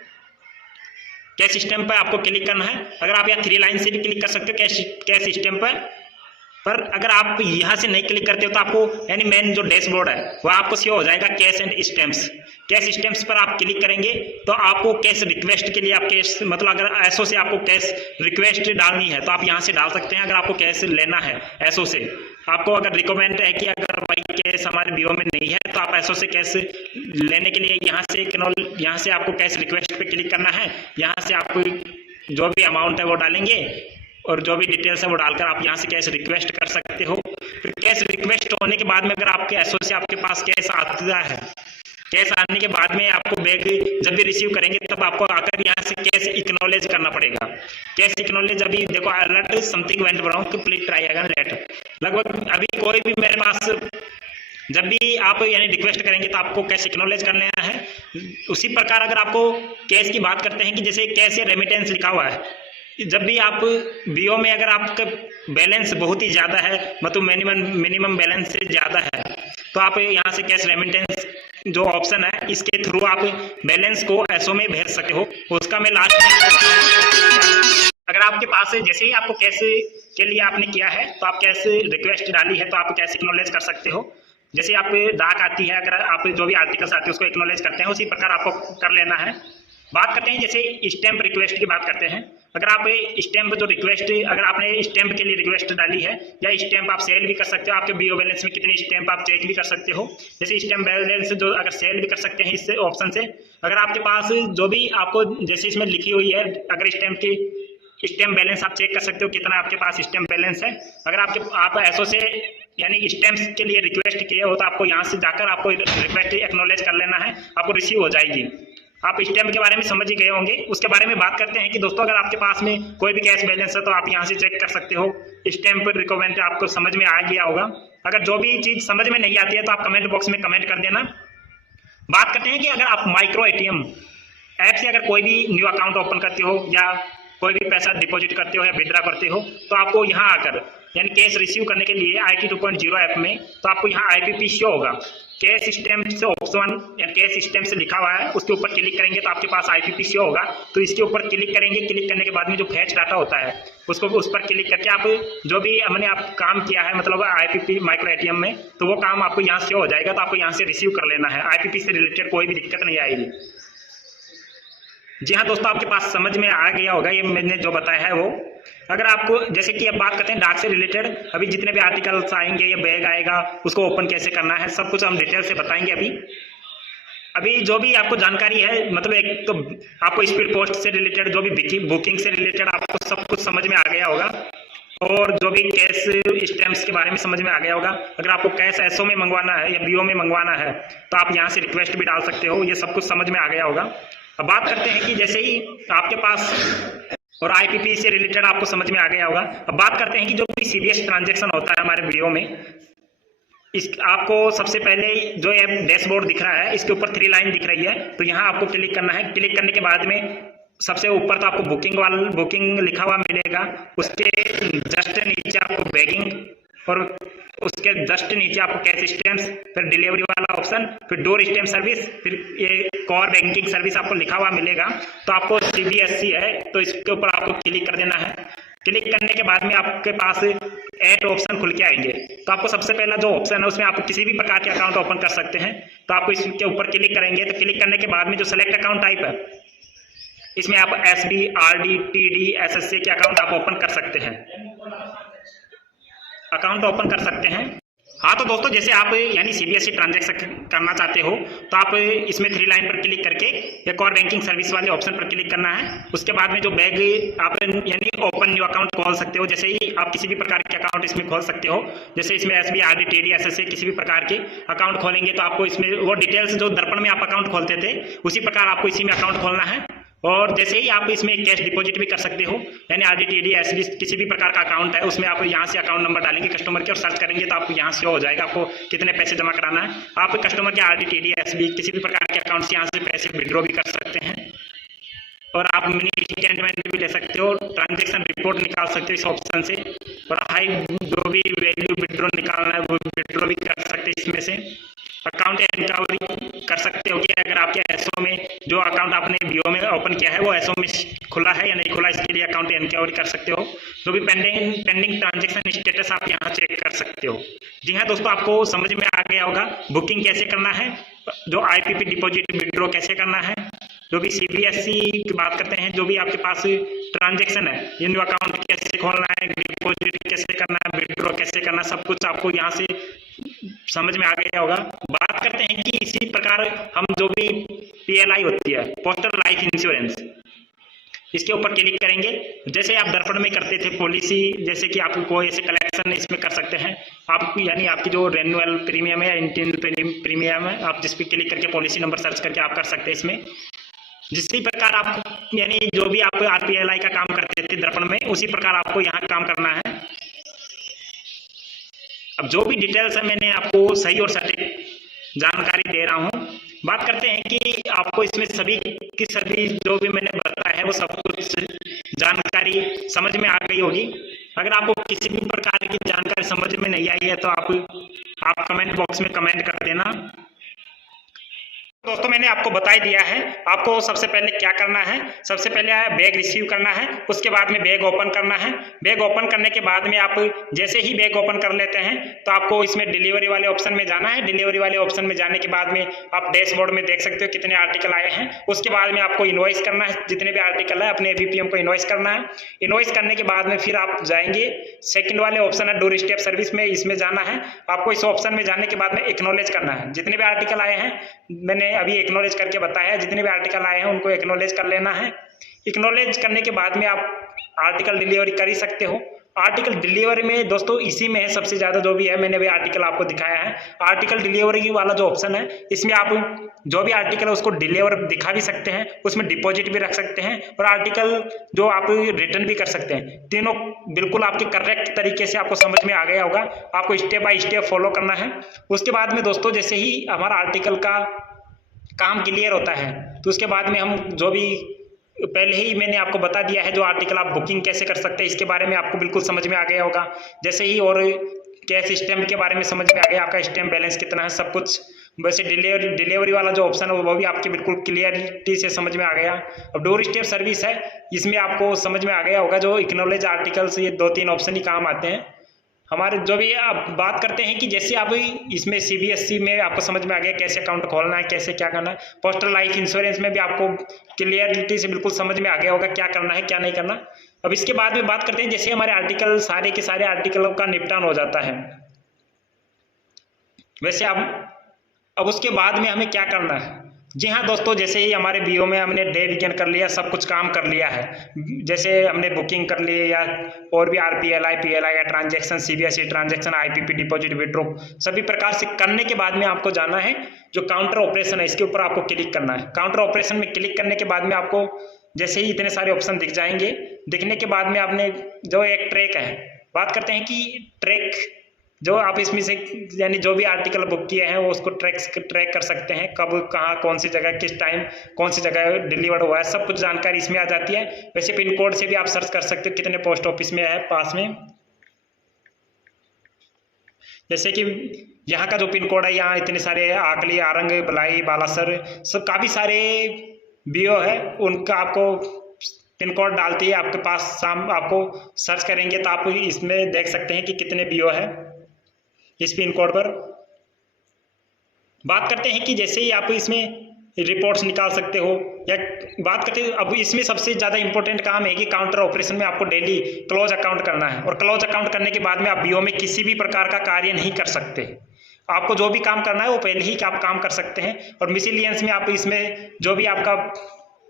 कैश स्टैम्प पर आपको क्लिक करना है। अगर आप यहाँ 3 लाइन से भी क्लिक कर सकते हो कैश स्टैम्प पर अगर आप यहाँ से नहीं क्लिक करते हो तो आपको यानी मेन जो डैशबोर्ड है वह आपको शो हो जाएगा cash and stamps. Cash stamps पर आप क्लिक करेंगे तो आपको कैश रिक्वेस्ट के लिए आप कैश मतलब अगर एसओ से आपको कैश रिक्वेस्ट डालनी है तो आप यहाँ से डाल सकते हैं। अगर आपको कैश लेना है एसओ से, आपको अगर रिकमेंड है कि अगर भाई कैश हमारे बीओ में नहीं है तो आप एसओ से कैश लेने के लिए यहाँ से आपको कैश रिक्वेस्ट पे क्लिक करना है। यहाँ से आप जो भी अमाउंट है वो डालेंगे और जो भी डिटेल्स है वो डालकर आप यहाँ से कैश रिक्वेस्ट कर सकते हो। फिर कैश रिक्वेस्ट होने के बाद में अगर आपके एसओ से आपके पास कैश आता है, कैश आने के बाद में आपको बैग जब भी रिसीव करेंगे तब आपको आकर यहाँ से कैश इक्नॉलेज करना पड़ेगा। कैश इक्नॉलेज अभी देखो alert something went wrong to please try again later. लगभग अभी कोई भी मेरे पास जब भी आप यानी रिक्वेस्ट करेंगे तो आपको कैश इक्नॉलेज कर लेना है। उसी प्रकार अगर आपको कैश की बात करते हैं कि जैसे कैश या रेमिटेंस लिखा हुआ है, जब भी आप बीओ में अगर आपका बैलेंस बहुत ही ज़्यादा है मतलब मिनिमम बैलेंस से ज़्यादा है तो आप यहाँ से कैश रेमिटेंस जो ऑप्शन है इसके थ्रू आप बैलेंस को एसओ में भेज सकते हो। उसका मैं लास्ट में अगर आपके पास जैसे ही आपको कैश के लिए आपने किया है तो आप कैश रिक्वेस्ट डाली है तो आप कैश इक्नॉलेज कर सकते हो। जैसे आप डाक आती है, अगर आप जो भी आर्टिकल्स आते हैं उसको इक्नॉलेज करते हैं उसी प्रकार आपको कर लेना है। बात करते हैं जैसे स्टैम्प रिक्वेस्ट की बात करते हैं। अगर आप स्टैम्प जो रिक्वेस्ट अगर आपने स्टैम्प के लिए रिक्वेस्ट डाली है या स्टैम्प आप सेल भी कर सकते हो, आपके बीओ बैलेंस में कितनी स्टैम्प आप चेक भी कर सकते हो। जैसे स्टैम्प बैलेंस जो अगर सेल भी कर सकते हैं इस ऑप्शन से। अगर आपके पास जो भी आपको जैसे इसमें लिखी हुई है अगर स्टैम्प बैलेंस आप चेक कर सकते हो कितना आपके पास स्टैम्प बैलेंस है। अगर आप एसओ से यानी स्टैम्प्स के लिए रिक्वेस्ट किए हो तो आपको यहाँ से जाकर आपको रिक्वेस्ट एक्नॉलेज कर लेना है, आपको रिसीव हो जाएगी। आप स्टैम्प के बारे में समझ ही गए होंगे। उसके बारे में बात करते हैं कि दोस्तों अगर आपके पास में कोई भी कैश बैलेंस है तो आप यहाँ से चेक कर सकते हो। स्टैम्प रिकमेंड आपको समझ में आ गया होगा। अगर जो भी चीज़ समझ में नहीं आती है तो आप कमेंट बॉक्स में कमेंट कर देना। बात करते हैं कि अगर आप माइक्रो एटीएम ऐप से अगर कोई भी न्यू अकाउंट ओपन करते हो या कोई भी पैसा डिपॉजिट करते हो या विड्रा करते हो तो आपको यहाँ आकर यानी कैश रिसीव करने के लिए IT 2.0 ऐप में तो आपको यहाँ IPP शो होगा। कैश स्टैम्प से ऑप्शन यानी कैश स्टैम्प से लिखा हुआ है उसके ऊपर क्लिक करेंगे तो आपके पास IPP शो होगा। तो इसके ऊपर क्लिक करेंगे, क्लिक करने के बाद में जो फैच डाटा होता है उसको उस पर क्लिक करके आप जो भी हमने आप काम किया है मतलब IPP माइक्रो एटीएम में तो वो काम आपको यहाँ से हो जाएगा। तो आपको यहाँ से रिसीव कर लेना है। IPP से रिलेटेड कोई भी दिक्कत नहीं आएगी। जी हाँ दोस्तों, आपके पास समझ में आ गया होगा ये मैंने जो बताया है वो। अगर आपको जैसे कि अब बात करते हैं डाक से रिलेटेड, अभी जितने भी आर्टिकल्स आएंगे या बैग आएगा उसको ओपन कैसे करना है सब कुछ हम डिटेल से बताएंगे। अभी जो भी आपको जानकारी है मतलब एक तो आपको स्पीड पोस्ट से रिलेटेड जो भी बुकिंग से रिलेटेड आपको सब कुछ समझ में आ गया होगा और जो भी कैश स्टैम्प्स के बारे में समझ में आ गया होगा। अगर आपको कैश एसओ में मंगवाना है या बीओ में मंगवाना है तो आप यहाँ से रिक्वेस्ट भी डाल सकते हो। ये सब कुछ समझ में आ गया होगा। अब बात करते हैं कि जैसे ही आपके पास और IPP से रिलेटेड आपको समझ में आ गया होगा। अब बात करते हैं कि जो भी CDS ट्रांजैक्शन होता है हमारे वीडियो में, इस आपको सबसे पहले जो ये डैशबोर्ड दिख रहा है इसके ऊपर 3 लाइन दिख रही है तो यहाँ आपको क्लिक करना है। क्लिक करने के बाद में सबसे ऊपर तो आपको बुकिंग लिखा हुआ मिलेगा, उसके जस्ट नीचे आपको बैगिंग और उसके जस्ट नीचे आपको कैश स्टैम्प्स, फिर डिलीवरी वाला ऑप्शन, फिर डोर स्टैम्प सर्विस, फिर ये कोर बैंकिंग सर्विस आपको लिखा हुआ मिलेगा। तो आपको CBSE है तो इसके ऊपर आपको क्लिक कर देना है। क्लिक करने के बाद में आपके पास 8 ऑप्शन खुल के आएंगे। तो आपको सबसे पहला जो ऑप्शन है उसमें आप किसी भी प्रकार के अकाउंट ओपन कर सकते हैं। तो आपको इसके ऊपर क्लिक करेंगे। तो क्लिक करने के बाद में जो सेलेक्ट अकाउंट टाइप है, इसमें आप SB, RD, TD, SSA के अकाउंट आप ओपन कर सकते हैं, अकाउंट ओपन कर सकते हैं। हाँ तो दोस्तों, जैसे आप यानी CBSE ट्रांजैक्शन करना चाहते हो तो आप इसमें 3 लाइन पर क्लिक करके एक और बैंकिंग सर्विस वाले ऑप्शन पर क्लिक करना है। उसके बाद में जो बैग आप यानी ओपन न्यू अकाउंट खोल सकते हो। जैसे ही आप किसी भी प्रकार के अकाउंट इसमें खोल सकते हो, जैसे इसमें SB, RD, TD, SSA किसी भी प्रकार के अकाउंट खोलेंगे तो आपको इसमें वो डिटेल्स जो दर्पण में आप अकाउंट खोलते थे उसी प्रकार आपको इसी में अकाउंट खोलना है। और जैसे ही आप इसमें कैश डिपॉजिट भी कर सकते हो, यानी RD, TD, SB किसी भी प्रकार का अकाउंट है उसमें आप यहाँ से अकाउंट नंबर डालेंगे कस्टमर के और सर्च करेंगे तो आपको यहाँ से हो जाएगा आपको कितने पैसे जमा कराना है। आप कस्टमर के RD, TD, SB किसी भी प्रकार के अकाउंट से यहाँ से पैसे विड्रॉ भी कर सकते हैं और आप मिनी स्टेटमेंट भी ले सकते हो, ट्रांजेक्शन रिपोर्ट निकाल सकते हो इस ऑप्शन से, और हाई जो भी वैल्यू विड्रॉ निकालना है वो विड्रॉ भी कर सकते हैं इसमें से। अकाउंट इंक्वायरी कर सकते हो कि अगर आपके एसओ में जो अकाउंट आपने बीओ में ओपन किया है वो एसओ में खुला है या नहीं खुला, इसके लिए अकाउंट इंक्वायरी कर सकते हो। जो भी पेंडिंग ट्रांजैक्शन स्टेटस आप यहाँ चेक कर सकते हो। जी हाँ दोस्तों, आपको समझ में आ गया होगा बुकिंग कैसे करना है, जो IPP डिपॉजिट विड्रॉ कैसे करना है, जो भी CBSE की बात करते हैं, जो भी आपके पास ट्रांजैक्शन है, इन अकाउंट कैसे खोलना है, डिपॉजिट कैसे करना है, विड्रॉ कैसे करना, सब कुछ आपको यहाँ से समझ में आ गया होगा। बात करते हैं कि इसी प्रकार हम जो भी PLI होती है, पोस्टल लाइफ इंश्योरेंस, इसके ऊपर क्लिक करेंगे। जैसे आप दर्पण में करते थे पॉलिसी, जैसे कि आपको कोई ऐसे कलेक्शन इसमें कर सकते हैं आप, यानी आपकी जो रेन्युअल प्रीमियम है या इंटरनल प्रीमियम है, आप जिस पर क्लिक करके पॉलिसी नंबर सर्च करके आप कर सकते हैं इसमें। जिसी प्रकार आप यानी जो भी आप RPLI का काम करते थे दर्पण में, उसी प्रकार आपको यहाँ काम करना है। अब जो भी डिटेल्स है मैंने आपको सही और सटीक जानकारी दे रहा हूँ। बात करते हैं कि आपको इसमें सभी की सभी जो भी मैंने बताया है वो सब कुछ जानकारी समझ में आ गई होगी। अगर आपको किसी भी प्रकार की जानकारी समझ में नहीं आई है तो आप कमेंट बॉक्स में कमेंट कर देना। दोस्तों, मैंने आपको बता ही दिया है आपको सबसे पहले क्या करना है। सबसे पहले बैग रिसीव करना है, उसके बाद में बैग ओपन करना है। बैग ओपन करने के बाद में आप जैसे ही बैग ओपन कर लेते हैं तो आपको इसमें डिलीवरी वाले ऑप्शन में जाना है। डिलीवरी वाले ऑप्शन में जाने के बाद में आप डैशबोर्ड में देख सकते हो कितने आर्टिकल आए हैं। उसके बाद में आपको इनवॉइस करना है, जितने भी आर्टिकल है अपने ABPM को इनवॉइस करना है। इनवॉइस करने के बाद में फिर आप जाएंगे सेकंड वाले ऑप्शन है डोर स्टेप सर्विस में, इसमें जाना है। आपको इस ऑप्शन में जाने के बाद में एक्नॉलेज करना है। जितने भी आर्टिकल आए हैं मैंने अभी एक्नॉलेज करके बताया है, जितने भी आर्टिकल आए हैं उनको एक्नॉलेज कर लेना है। एक्नॉलेज करने के बाद में आप आर्टिकल डिलीवरी कर ही सकते हो। आर्टिकल डिलीवरी में दोस्तों इसी में है सबसे ज़्यादा जो भी है, मैंने भी आर्टिकल आपको दिखाया है। आर्टिकल डिलीवरी वाला जो ऑप्शन है इसमें आप जो भी आर्टिकल है उसको डिलीवर दिखा भी सकते हैं, उसमें डिपॉजिट भी रख सकते हैं और आर्टिकल जो आप रिटर्न भी कर सकते हैं। तीनों बिल्कुल आपके करेक्ट तरीके से आपको समझ में आ गया होगा। आपको स्टेप बाय स्टेप फॉलो करना है। उसके बाद में दोस्तों जैसे ही हमारा आर्टिकल का काम क्लियर होता है तो उसके बाद में हम जो भी पहले ही मैंने आपको बता दिया है जो आर्टिकल आप बुकिंग कैसे कर सकते हैं इसके बारे में आपको बिल्कुल समझ में आ गया होगा। जैसे ही और कैश स्टैम्प के बारे में समझ में आ गया, आपका स्टैम्प बैलेंस कितना है, सब कुछ। वैसे डिलीवरी वाला जो ऑप्शन है वो भी आपके बिल्कुल क्लियरिटी से समझ में आ गया। अब डोर स्टेप सर्विस है, इसमें आपको समझ में आ गया होगा जो एक्नॉलेज आर्टिकल्स, ये 2-3 ऑप्शन ही काम आते हैं हमारे। जो भी आप बात करते हैं कि जैसे आप इसमें CBSE में आपको समझ में आ गया कैसे अकाउंट खोलना है, कैसे क्या करना है। पोस्टल लाइफ इंश्योरेंस में भी आपको क्लियरिटी से बिल्कुल समझ में आ गया होगा क्या करना है क्या नहीं करना। अब इसके बाद में बात करते हैं जैसे हमारे आर्टिकल सारे के सारे आर्टिकलों का निपटान हो जाता है, वैसे अब उसके बाद में हमें क्या करना है। जी हाँ दोस्तों, जैसे ही हमारे BO में हमने डे बिगिन कर लिया, सब कुछ काम कर लिया है, जैसे हमने बुकिंग कर ली या और भी RPLI, PLI या transaction, CBSE transaction, IPP deposit withdraw सभी प्रकार से करने के बाद में आपको जाना है जो काउंटर ऑपरेशन है इसके ऊपर आपको क्लिक करना है। काउंटर ऑपरेशन में क्लिक करने के बाद में आपको जैसे ही इतने सारे ऑप्शन दिख जाएंगे, दिखने के बाद में आपने जो एक ट्रैक है, बात करते हैं कि ट्रैक जो आप इसमें से यानी जो भी आर्टिकल बुक किए हैं वो उसको ट्रैक कर सकते हैं, कब कहाँ कौन सी जगह किस टाइम कौन सी जगह डिलीवर हुआ है, सब कुछ जानकारी इसमें आ जाती है। वैसे पिन कोड से भी आप सर्च कर सकते हो कितने पोस्ट ऑफिस में है पास में। जैसे कि यहाँ का जो पिन कोड है, यहाँ इतने सारे आकली, आरंग, बलाई, बालासर, सब काफ़ी सारे बीओ है, उनका आपको पिन कोड डालती है आपके पास, आपको सर्च करेंगे तो आप इसमें देख सकते हैं कि कितने बीओ है इस पिन कोड पर। बात करते हैं कि जैसे ही आप इसमें रिपोर्ट्स निकाल सकते हो, या बात करते हैं अब इसमें सबसे ज़्यादा इंपॉर्टेंट काम है कि काउंटर ऑपरेशन में आपको डेली क्लोज अकाउंट करना है, और क्लोज अकाउंट करने के बाद में आप बीओ में किसी भी प्रकार का कार्य नहीं कर सकते। आपको जो भी काम करना है वो पहले ही आप काम कर सकते हैं, और मिसलियंस में आप इसमें जो भी आपका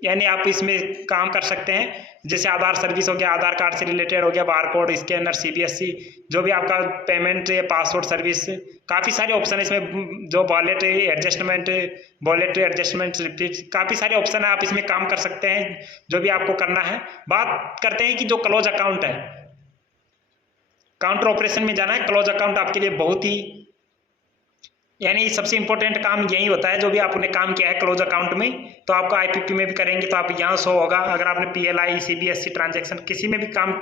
यानी आप इसमें काम कर सकते हैं, जैसे आधार सर्विस हो गया, आधार कार्ड से रिलेटेड हो गया, बारकोड स्कैनर, सीबीएसई, जो भी आपका पेमेंट या पासवर्ड सर्विस, काफ़ी सारे ऑप्शन है इसमें, जो वॉलेट एडजस्टमेंट, रिपीट, काफ़ी सारे ऑप्शन है, आप इसमें काम कर सकते हैं जो भी आपको करना है। बात करते हैं कि जो क्लोज अकाउंट है, काउंटर ऑपरेशन में जाना है, क्लोज अकाउंट आपके लिए बहुत ही यानी सबसे इंपॉर्टेंट काम यही होता है। जो भी आपने काम किया है क्लोज अकाउंट में, तो आपको आईपीपी में भी करेंगे तो आप यहाँ शो होगा। अगर आपने पीएलआई, सीबीएसई ट्रांजैक्शन किसी में भी काम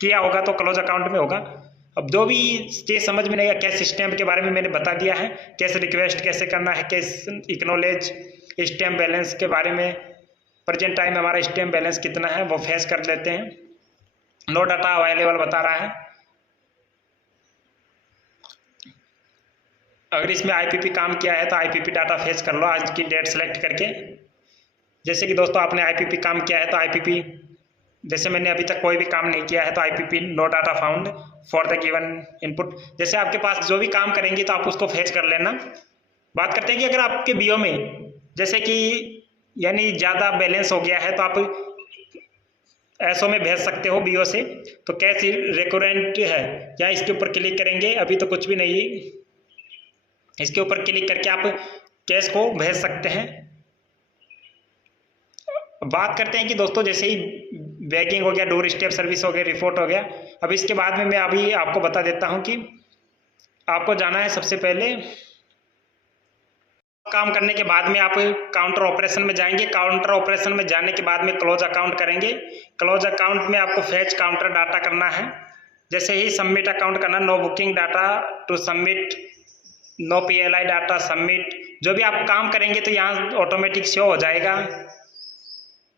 किया होगा तो क्लोज अकाउंट में होगा। अब जो भी चीज़ समझ में नहीं आया, कैश स्टैम्प के बारे में मैंने बता दिया है, कैश रिक्वेस्ट कैसे करना है, कैश इक्नोलेज, स्टैम्प बैलेंस के बारे में, प्रेजेंट टाइम में हमारा स्टैम्प बैलेंस कितना है वो फेस कर लेते हैं। नो डाटा अवेलेबल बता रहा है। अगर इसमें आईपीपी काम किया है तो आईपीपी डाटा फेच कर लो आज की डेट सेलेक्ट करके। जैसे कि दोस्तों आपने आईपीपी काम किया है तो आईपीपी, जैसे मैंने अभी तक कोई भी काम नहीं किया है तो IPP no data found for the given input. जैसे आपके पास जो भी काम करेंगे तो आप उसको फेच कर लेना। बात करते हैं कि अगर आपके बीओ में जैसे कि यानी ज़्यादा बैलेंस हो गया है तो आप एसओ में भेज सकते हो बीओ से। तो कैश रिकरेंट है, या इसके ऊपर क्लिक करेंगे, अभी तो कुछ भी नहीं, इसके ऊपर क्लिक करके आप कैश को भेज सकते हैं। बात करते हैं कि दोस्तों जैसे ही बैगिंग हो गया, डोर स्टेप सर्विस हो गया, रिपोर्ट हो गया, अब इसके बाद में मैं अभी आपको बता देता हूं कि आपको जाना है सबसे पहले काम करने के बाद में आप काउंटर ऑपरेशन में जाएंगे। काउंटर ऑपरेशन में जाने के बाद में क्लोज अकाउंट करेंगे। क्लोज अकाउंट में आपको फेच काउंटर डाटा करना है। जैसे ही सबमिट अकाउंट करना, no booking data to submit, no PLI data submit, जो भी आप काम करेंगे तो यहाँ ऑटोमेटिक शो हो जाएगा।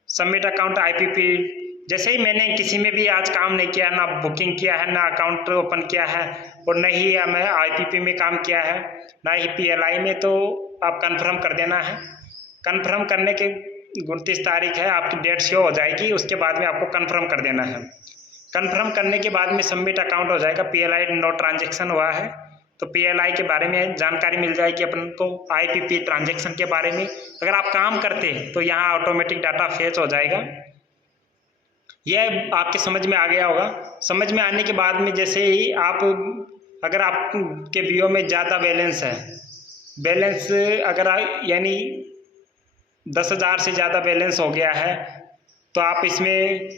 सबमिट अकाउंट आईपीपी, जैसे ही मैंने किसी में भी आज काम नहीं किया, ना बुकिंग किया है, ना अकाउंट ओपन किया है, और न ही मैं आईपीपी में काम किया है, ना ही पीएलआई में, तो आप कंफर्म कर देना है। कंफर्म करने के 29 तारीख है, आपकी डेट शो हो जाएगी, उसके बाद में आपको कंफर्म कर देना है। कंफर्म करने के बाद में सबमिट अकाउंट हो जाएगा। पीएलआई नो ट्रांजेक्शन हुआ है तो पीएलआई के बारे में जानकारी मिल जाएगी अपन को, आईपीपी ट्रांजैक्शन के बारे में। अगर आप काम करते हैं तो यहाँ ऑटोमेटिक डाटा फेच हो जाएगा। यह आपके समझ में आ गया होगा। समझ में आने के बाद में जैसे ही आप, अगर आपके बीओ में ज़्यादा बैलेंस है, बैलेंस अगर यानी 10,000 से ज़्यादा बैलेंस हो गया है, तो आप इसमें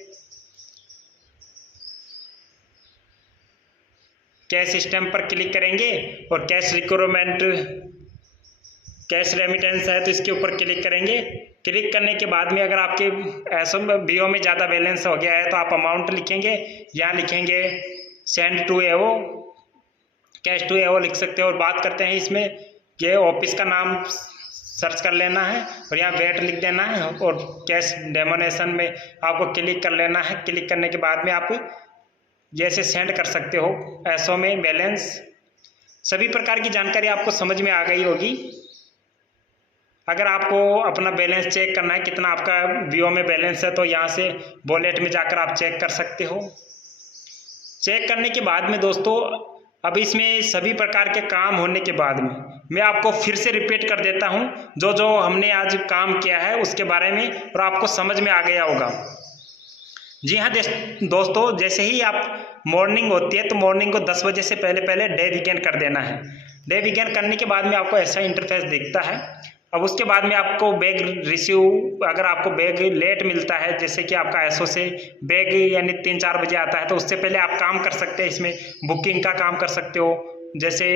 कैश स्टैम्प पर क्लिक करेंगे और कैश रिक्वायरमेंट, कैश रेमिटेंस है तो इसके ऊपर क्लिक करेंगे। क्लिक करने के बाद में अगर आपके एसओ बीओ में ज़्यादा बैलेंस हो गया है तो आप अमाउंट लिखेंगे, यहाँ लिखेंगे send to AO, cash to AO लिख सकते हो। और बात करते हैं इसमें कि ऑफिस का नाम सर्च कर लेना है और यहाँ वेट लिख देना है, और कैश डेमोनेशन में आपको क्लिक कर लेना है। क्लिक करने के बाद में आप जैसे सेंड कर सकते हो एसओ में बैलेंस। सभी प्रकार की जानकारी आपको समझ में आ गई होगी। अगर आपको अपना बैलेंस चेक करना है, कितना आपका बीओ में बैलेंस है, तो यहाँ से वॉलेट में जाकर आप चेक कर सकते हो। चेक करने के बाद में दोस्तों, अब इसमें सभी प्रकार के काम होने के बाद में मैं आपको फिर से रिपीट कर देता हूँ जो जो हमने आज काम किया है उसके बारे में, और आपको समझ में आ गया होगा। जी हाँ दोस्तों, जैसे ही आप मॉर्निंग होती है तो मॉर्निंग को 10 बजे से पहले पहले डे बिगिन कर देना है। डे बिगिन करने के बाद में आपको ऐसा इंटरफेस दिखता है। अब उसके बाद में आपको बैग रिसीव, अगर आपको बैग लेट मिलता है, जैसे कि आपका एसओ से बैग यानी 3-4 बजे आता है, तो उससे पहले आप काम कर सकते हैं। इसमें बुकिंग का काम कर सकते हो, जैसे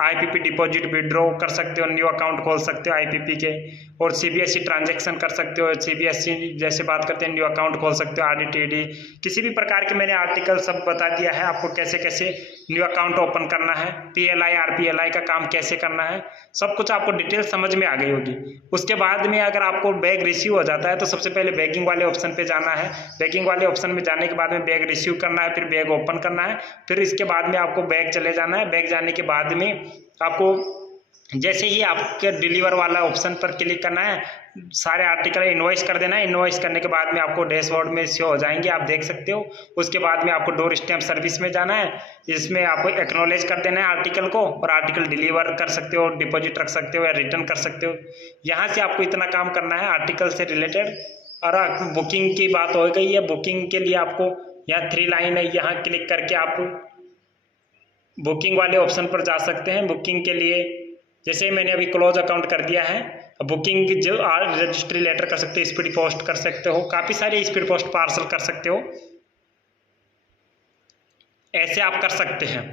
IPP डिपॉजिट विड्रॉ कर सकते हो, न्यू अकाउंट खोल सकते हो IPP के, और CBSE ट्रांजैक्शन कर सकते हो। CBSE जैसे बात करते हैं न्यू अकाउंट खोल सकते हो, RDTD किसी भी प्रकार के मैंने आर्टिकल सब बता दिया है आपको, कैसे कैसे न्यू अकाउंट ओपन करना है, PLI RPLI का काम कैसे करना है, सब कुछ आपको डिटेल समझ में आ गई होगी। उसके बाद में अगर आपको बैग रिसीव हो जाता है तो सबसे पहले बैगिंग वाले ऑप्शन पे जाना है। बैगिंग वाले ऑप्शन में जाने के बाद में बैग रिसीव करना है, फिर बैग ओपन करना है, फिर इसके बाद में आपको बैग चले जाना है। बैग जाने के बाद में आपको जैसे ही आपके डिलीवर वाला ऑप्शन पर क्लिक करना है, सारे आर्टिकल इनवॉइस कर देना है। इनवॉइस करने के बाद में आपको डैशबोर्ड में शो हो जाएंगे, आप देख सकते हो। उसके बाद में आपको डोर स्टैम्प सर्विस में जाना है, इसमें आपको एक्नॉलेज कर देना है आर्टिकल को, और आर्टिकल डिलीवर कर सकते हो, डिपॉजिट रख सकते हो या रिटर्न कर सकते हो। यहाँ से आपको इतना काम करना है आर्टिकल से रिलेटेड। और बुकिंग की बात हो गई है, बुकिंग के लिए आपको यहाँ 3 लाइन है, यहाँ क्लिक करके आप बुकिंग वाले ऑप्शन पर जा सकते हैं। बुकिंग के लिए जैसे मैंने अभी क्लोज अकाउंट कर दिया है, बुकिंग जो रजिस्ट्री लेटर कर सकते हो, स्पीड पोस्ट कर सकते हो, काफ़ी सारे स्पीड पोस्ट पार्सल कर सकते हो, ऐसे आप कर सकते हैं।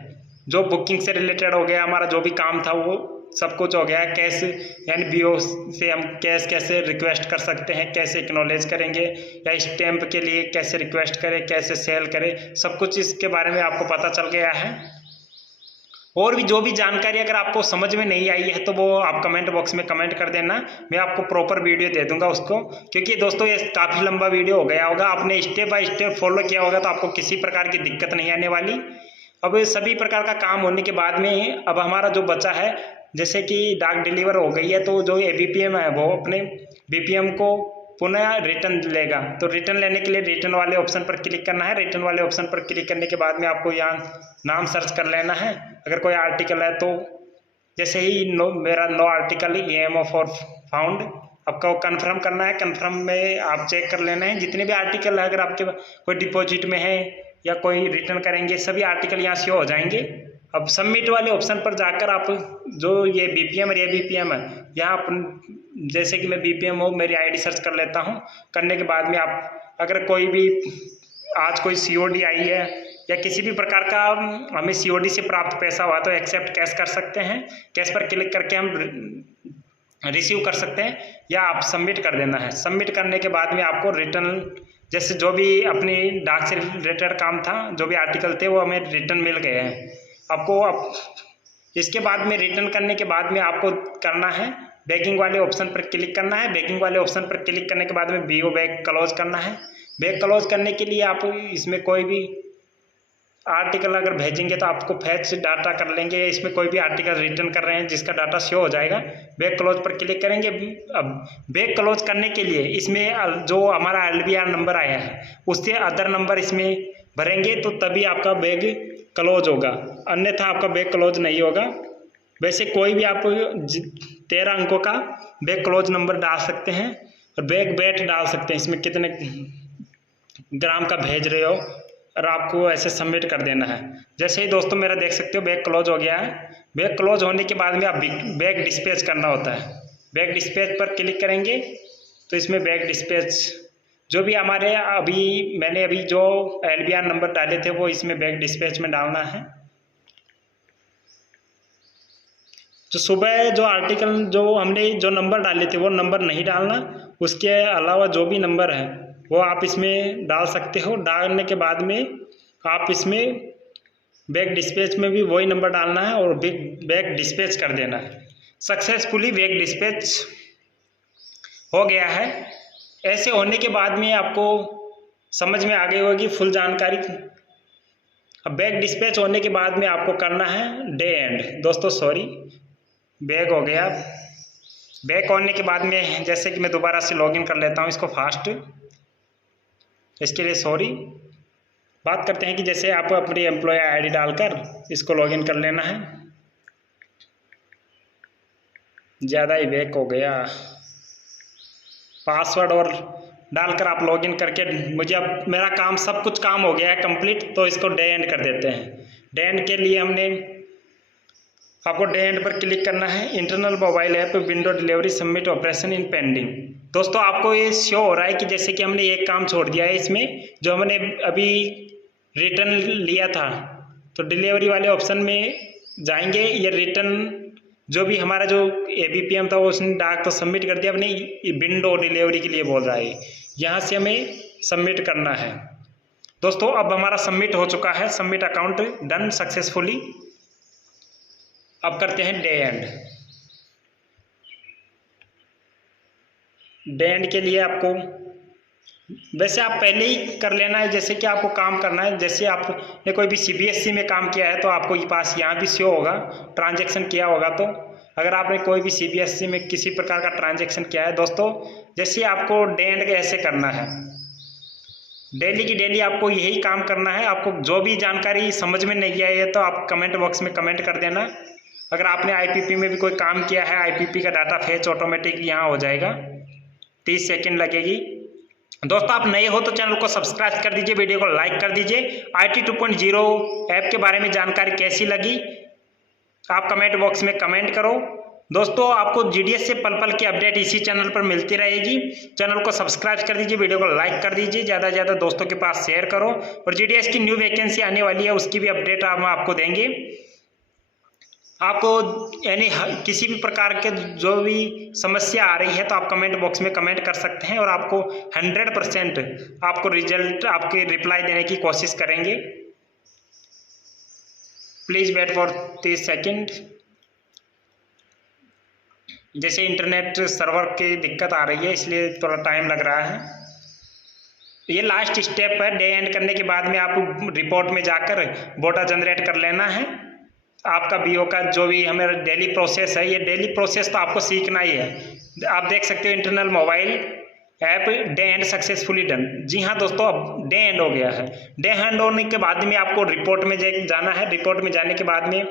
जो बुकिंग से रिलेटेड हो गया, हमारा जो भी काम था वो सब कुछ हो गया है। कैश यानी BO से हम कैश कैसे रिक्वेस्ट कर सकते हैं, कैसे एक्नॉलेज करेंगे, या स्टैम्प के लिए कैसे रिक्वेस्ट करें, कैसे सेल करें, सब कुछ इसके बारे में आपको पता चल गया है। और भी जो भी जानकारी अगर आपको समझ में नहीं आई है तो वो आप कमेंट बॉक्स में कमेंट कर देना, मैं आपको प्रॉपर वीडियो दे दूंगा उसको। क्योंकि दोस्तों ये काफ़ी लंबा वीडियो हो गया होगा, आपने स्टेप बाय स्टेप फॉलो किया होगा तो आपको किसी प्रकार की दिक्कत नहीं आने वाली। अब सभी प्रकार का काम होने के बाद में अब हमारा जो बचा है, जैसे कि डाक डिलीवर हो गई है तो जो ABPM है वो अपने BPM को पुनः रिटर्न लेगा। तो रिटर्न लेने के लिए रिटर्न वाले ऑप्शन पर क्लिक करना है। रिटर्न वाले ऑप्शन पर क्लिक करने के बाद में आपको यहाँ नाम सर्च कर लेना है। अगर कोई आर्टिकल है तो जैसे ही मेरा no article EMO for found, आपको कन्फर्म करना है। कन्फर्म में आप चेक कर लेना है जितने भी आर्टिकल है, अगर आपके कोई डिपॉजिट में है या कोई रिटर्न करेंगे, सभी आर्टिकल यहाँ से हो जाएंगे। अब सबमिट वाले ऑप्शन पर जाकर आप जो ये BPM और ABPM है, यहाँ जैसे कि मैं BPM हो, मेरी ID सर्च कर लेता हूँ। करने के बाद में आप अगर कोई भी आज कोई COD आई है या किसी भी प्रकार का हमें COD से प्राप्त पैसा हुआ तो एक्सेप्ट कैश कर सकते हैं। कैश पर क्लिक करके हम रिसीव कर सकते हैं, या आप सबमिट कर देना है। सबमिट करने के बाद में आपको रिटर्न, जैसे जो भी अपनी डाक से रिलेटेड काम था, जो भी आर्टिकल थे वो हमें रिटर्न मिल गए हैं आपको। अब इसके बाद में रिटर्न करने के बाद में आपको करना है बैगिंग वाले ऑप्शन पर क्लिक करना है। बैगिंग वाले ऑप्शन पर क्लिक करने के बाद में BO बैग क्लोज करना है। बैग क्लोज करने के लिए आप इसमें कोई भी आर्टिकल अगर भेजेंगे तो आपको फैच डाटा कर लेंगे, इसमें कोई भी आर्टिकल रिटर्न कर रहे हैं जिसका डाटा शो हो जाएगा। बैग क्लोज पर क्लिक करेंगे। अब बैग क्लोज करने के लिए इसमें जो हमारा LBR नंबर आया है उससे अदर नंबर इसमें भरेंगे तो तभी आपका बैग क्लोज होगा, अन्यथा आपका बैग क्लोज नहीं होगा। वैसे कोई भी आप 13 अंकों का बैग क्लोज नंबर डाल सकते हैं, और बैग वेट डाल सकते हैं, इसमें कितने ग्राम का भेज रहे हो, और आपको ऐसे सबमिट कर देना है। जैसे ही दोस्तों मेरा देख सकते हो बैग क्लोज हो गया है। बैग क्लोज होने के बाद में आप बैग डिस्पैच करना होता है। बैग डिस्पैच पर क्लिक करेंगे तो इसमें बैग डिस्पैच जो भी हमारे मैंने अभी जो LBR नंबर डाले थे वो इसमें बैग डिस्पैच में डालना है। तो सुबह जो आर्टिकल जो हमने जो नंबर डाले थे वो नंबर नहीं डालना, उसके अलावा जो भी नंबर है वो आप इसमें डाल सकते हो। डालने के बाद में आप इसमें बैग डिस्पैच में भी वही नंबर डालना है और बैग डिस्पैच कर देना है। सक्सेसफुली बैग डिस्पैच हो गया है। ऐसे होने के बाद में आपको समझ में आ गई होगी फुल जानकारी। अब बैग डिस्पैच होने के बाद में आपको करना है डे एंड। दोस्तों सॉरी, बैग हो गया। बैग होने के बाद में जैसे कि मैं दोबारा से लॉगिन कर लेता हूँ इसको फास्ट, इसके लिए सॉरी। बात करते हैं कि जैसे आप अपनी एम्प्लॉय ID डालकर इसको लॉगिन कर लेना है। ज़्यादा ही बैग हो गया। पासवर्ड और डालकर आप लॉगिन करके मुझे अब मेरा काम सब कुछ काम हो गया है कंप्लीट, तो इसको डे एंड कर देते हैं। डे एंड के लिए आपको डे एंड पर क्लिक करना है। Internal mobile app window delivery submit operation in pending. दोस्तों आपको ये शो हो रहा है कि जैसे कि हमने एक काम छोड़ दिया है इसमें, जो हमने अभी रिटर्न लिया था, तो डिलीवरी वाले ऑप्शन में जाएंगे। ये रिटर्न जो भी हमारा जो ABPM था वो उसने डाक तो सबमिट कर दिया, अपने विंडो डिलीवरी के लिए बोल रहा है, यहाँ से हमें सबमिट करना है। दोस्तों अब हमारा सबमिट हो चुका है, सबमिट अकाउंट डन सक्सेसफुली। अब करते हैं डे एंड। डे एंड के लिए आपको वैसे आप पहले ही कर लेना है, जैसे कि आपको काम करना है। जैसे आपने कोई भी CBSE में काम किया है तो आपको ये पास यहाँ भी शो होगा ट्रांजैक्शन किया होगा। तो अगर आपने कोई भी CBSE में किसी प्रकार का ट्रांजैक्शन किया है दोस्तों, जैसे आपको डे एंड ऐसे करना है, डेली की डेली आपको यही काम करना है। आपको जो भी जानकारी समझ में नहीं आई है तो आप कमेंट बॉक्स में कमेंट कर देना। अगर आपने IPP में भी कोई काम किया है, IPP का डाटा फेच ऑटोमेटिक यहाँ हो जाएगा, 30 सेकेंड लगेगी। दोस्तों आप नए हो तो चैनल को सब्सक्राइब कर दीजिए, वीडियो को लाइक कर दीजिए। IT 2.0 ऐप के बारे में जानकारी कैसी लगी आप कमेंट बॉक्स में कमेंट करो। दोस्तों आपको GDS से पल पल की अपडेट इसी चैनल पर मिलती रहेगी। चैनल को सब्सक्राइब कर दीजिए, वीडियो को लाइक कर दीजिए, ज़्यादा से ज़्यादा दोस्तों के पास शेयर करो। और GDS की न्यू वैकेंसी आने वाली है, उसकी भी अपडेट हम आपको देंगे। आपको यानी किसी भी प्रकार के जो भी समस्या आ रही है तो आप कमेंट बॉक्स में कमेंट कर सकते हैं और आपको 100% आपको रिजल्ट आपके रिप्लाई देने की कोशिश करेंगे। Please wait for 30 second. जैसे इंटरनेट सर्वर की दिक्कत आ रही है इसलिए थोड़ा टाइम लग रहा है। ये लास्ट स्टेप है। डे एंड करने के बाद में आप रिपोर्ट में जाकर बोटा जनरेट कर लेना है। आपका BO का जो भी हमारा डेली प्रोसेस है, ये डेली प्रोसेस तो आपको सीखना ही है। आप देख सकते हो internal mobile app day and successfully done. जी हाँ दोस्तों अब डे एंड हो गया है। डे एंड होने के बाद में आपको रिपोर्ट में जाना है। रिपोर्ट में जाने के बाद में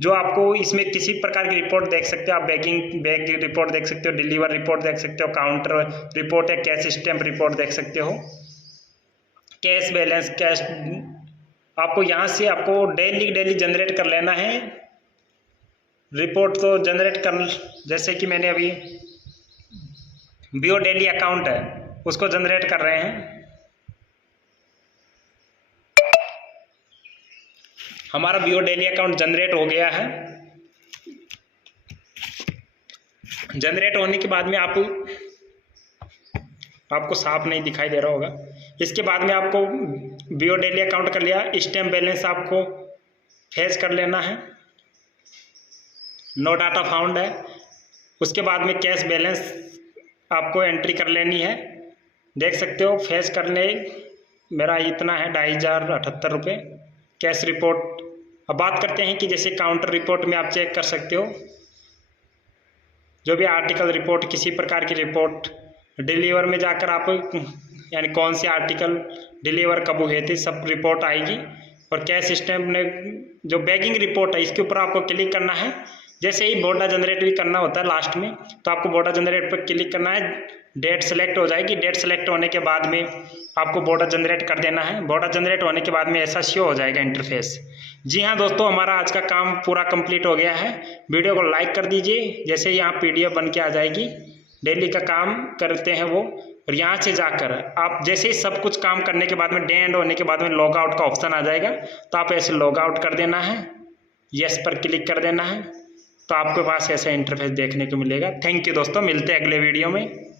जो आपको इसमें किसी प्रकार की रिपोर्ट देख सकते हो आप, बैग रिपोर्ट देख सकते हो, डिलीवर रिपोर्ट देख सकते हो, काउंटर रिपोर्ट या कैश स्टैम्प रिपोर्ट देख सकते हो, कैश बैलेंस, कैश आपको यहाँ से आपको डेली जनरेट कर लेना है रिपोर्ट। तो जनरेट कर, जैसे कि मैंने अभी BO डेली अकाउंट है उसको जनरेट कर रहे हैं। हमारा BO डेली अकाउंट जनरेट हो गया है। जनरेट होने के बाद में आपको साफ नहीं दिखाई दे रहा होगा। इसके बाद में आपको BO डेली अकाउंट कर लिया, स्टैम्प बैलेंस आपको फेच कर लेना है, नो डाटा फाउंड है। उसके बाद में कैश बैलेंस आपको एंट्री कर लेनी है। देख सकते हो फेच करने मेरा इतना है 2,078 रुपये। कैश रिपोर्ट अब बात करते हैं कि जैसे काउंटर रिपोर्ट में आप चेक कर सकते हो जो भी आर्टिकल रिपोर्ट, किसी प्रकार की रिपोर्ट, डिलीवर में जाकर आप यानी कौन से आर्टिकल डिलीवर कब हुए थे सब रिपोर्ट आएगी। और कैश स्टैम्प ने जो बैगिंग रिपोर्ट है इसके ऊपर आपको क्लिक करना है। जैसे ही बोटा जनरेट भी करना होता है लास्ट में, तो आपको बोटा जनरेट पर क्लिक करना है, डेट सेलेक्ट हो जाएगी। डेट सेलेक्ट होने के बाद में आपको बोटा जनरेट कर देना है। बोटा जनरेट होने के बाद में ऐसा शो हो जाएगा इंटरफेस। जी हाँ दोस्तों हमारा आज का काम पूरा कंप्लीट हो गया है। वीडियो को लाइक कर दीजिए। जैसे यहाँ PDF बन के आ जाएगी, डेली का काम करते हैं वो। और यहाँ से जाकर आप जैसे ही सब कुछ काम करने के बाद में डे एंड होने के बाद में लॉग आउट का ऑप्शन आ जाएगा, तो आप ऐसे लॉग आउट कर देना है, यस पर क्लिक कर देना है, तो आपके पास ऐसा इंटरफेस देखने को मिलेगा। थैंक यू दोस्तों, मिलते हैं अगले वीडियो में।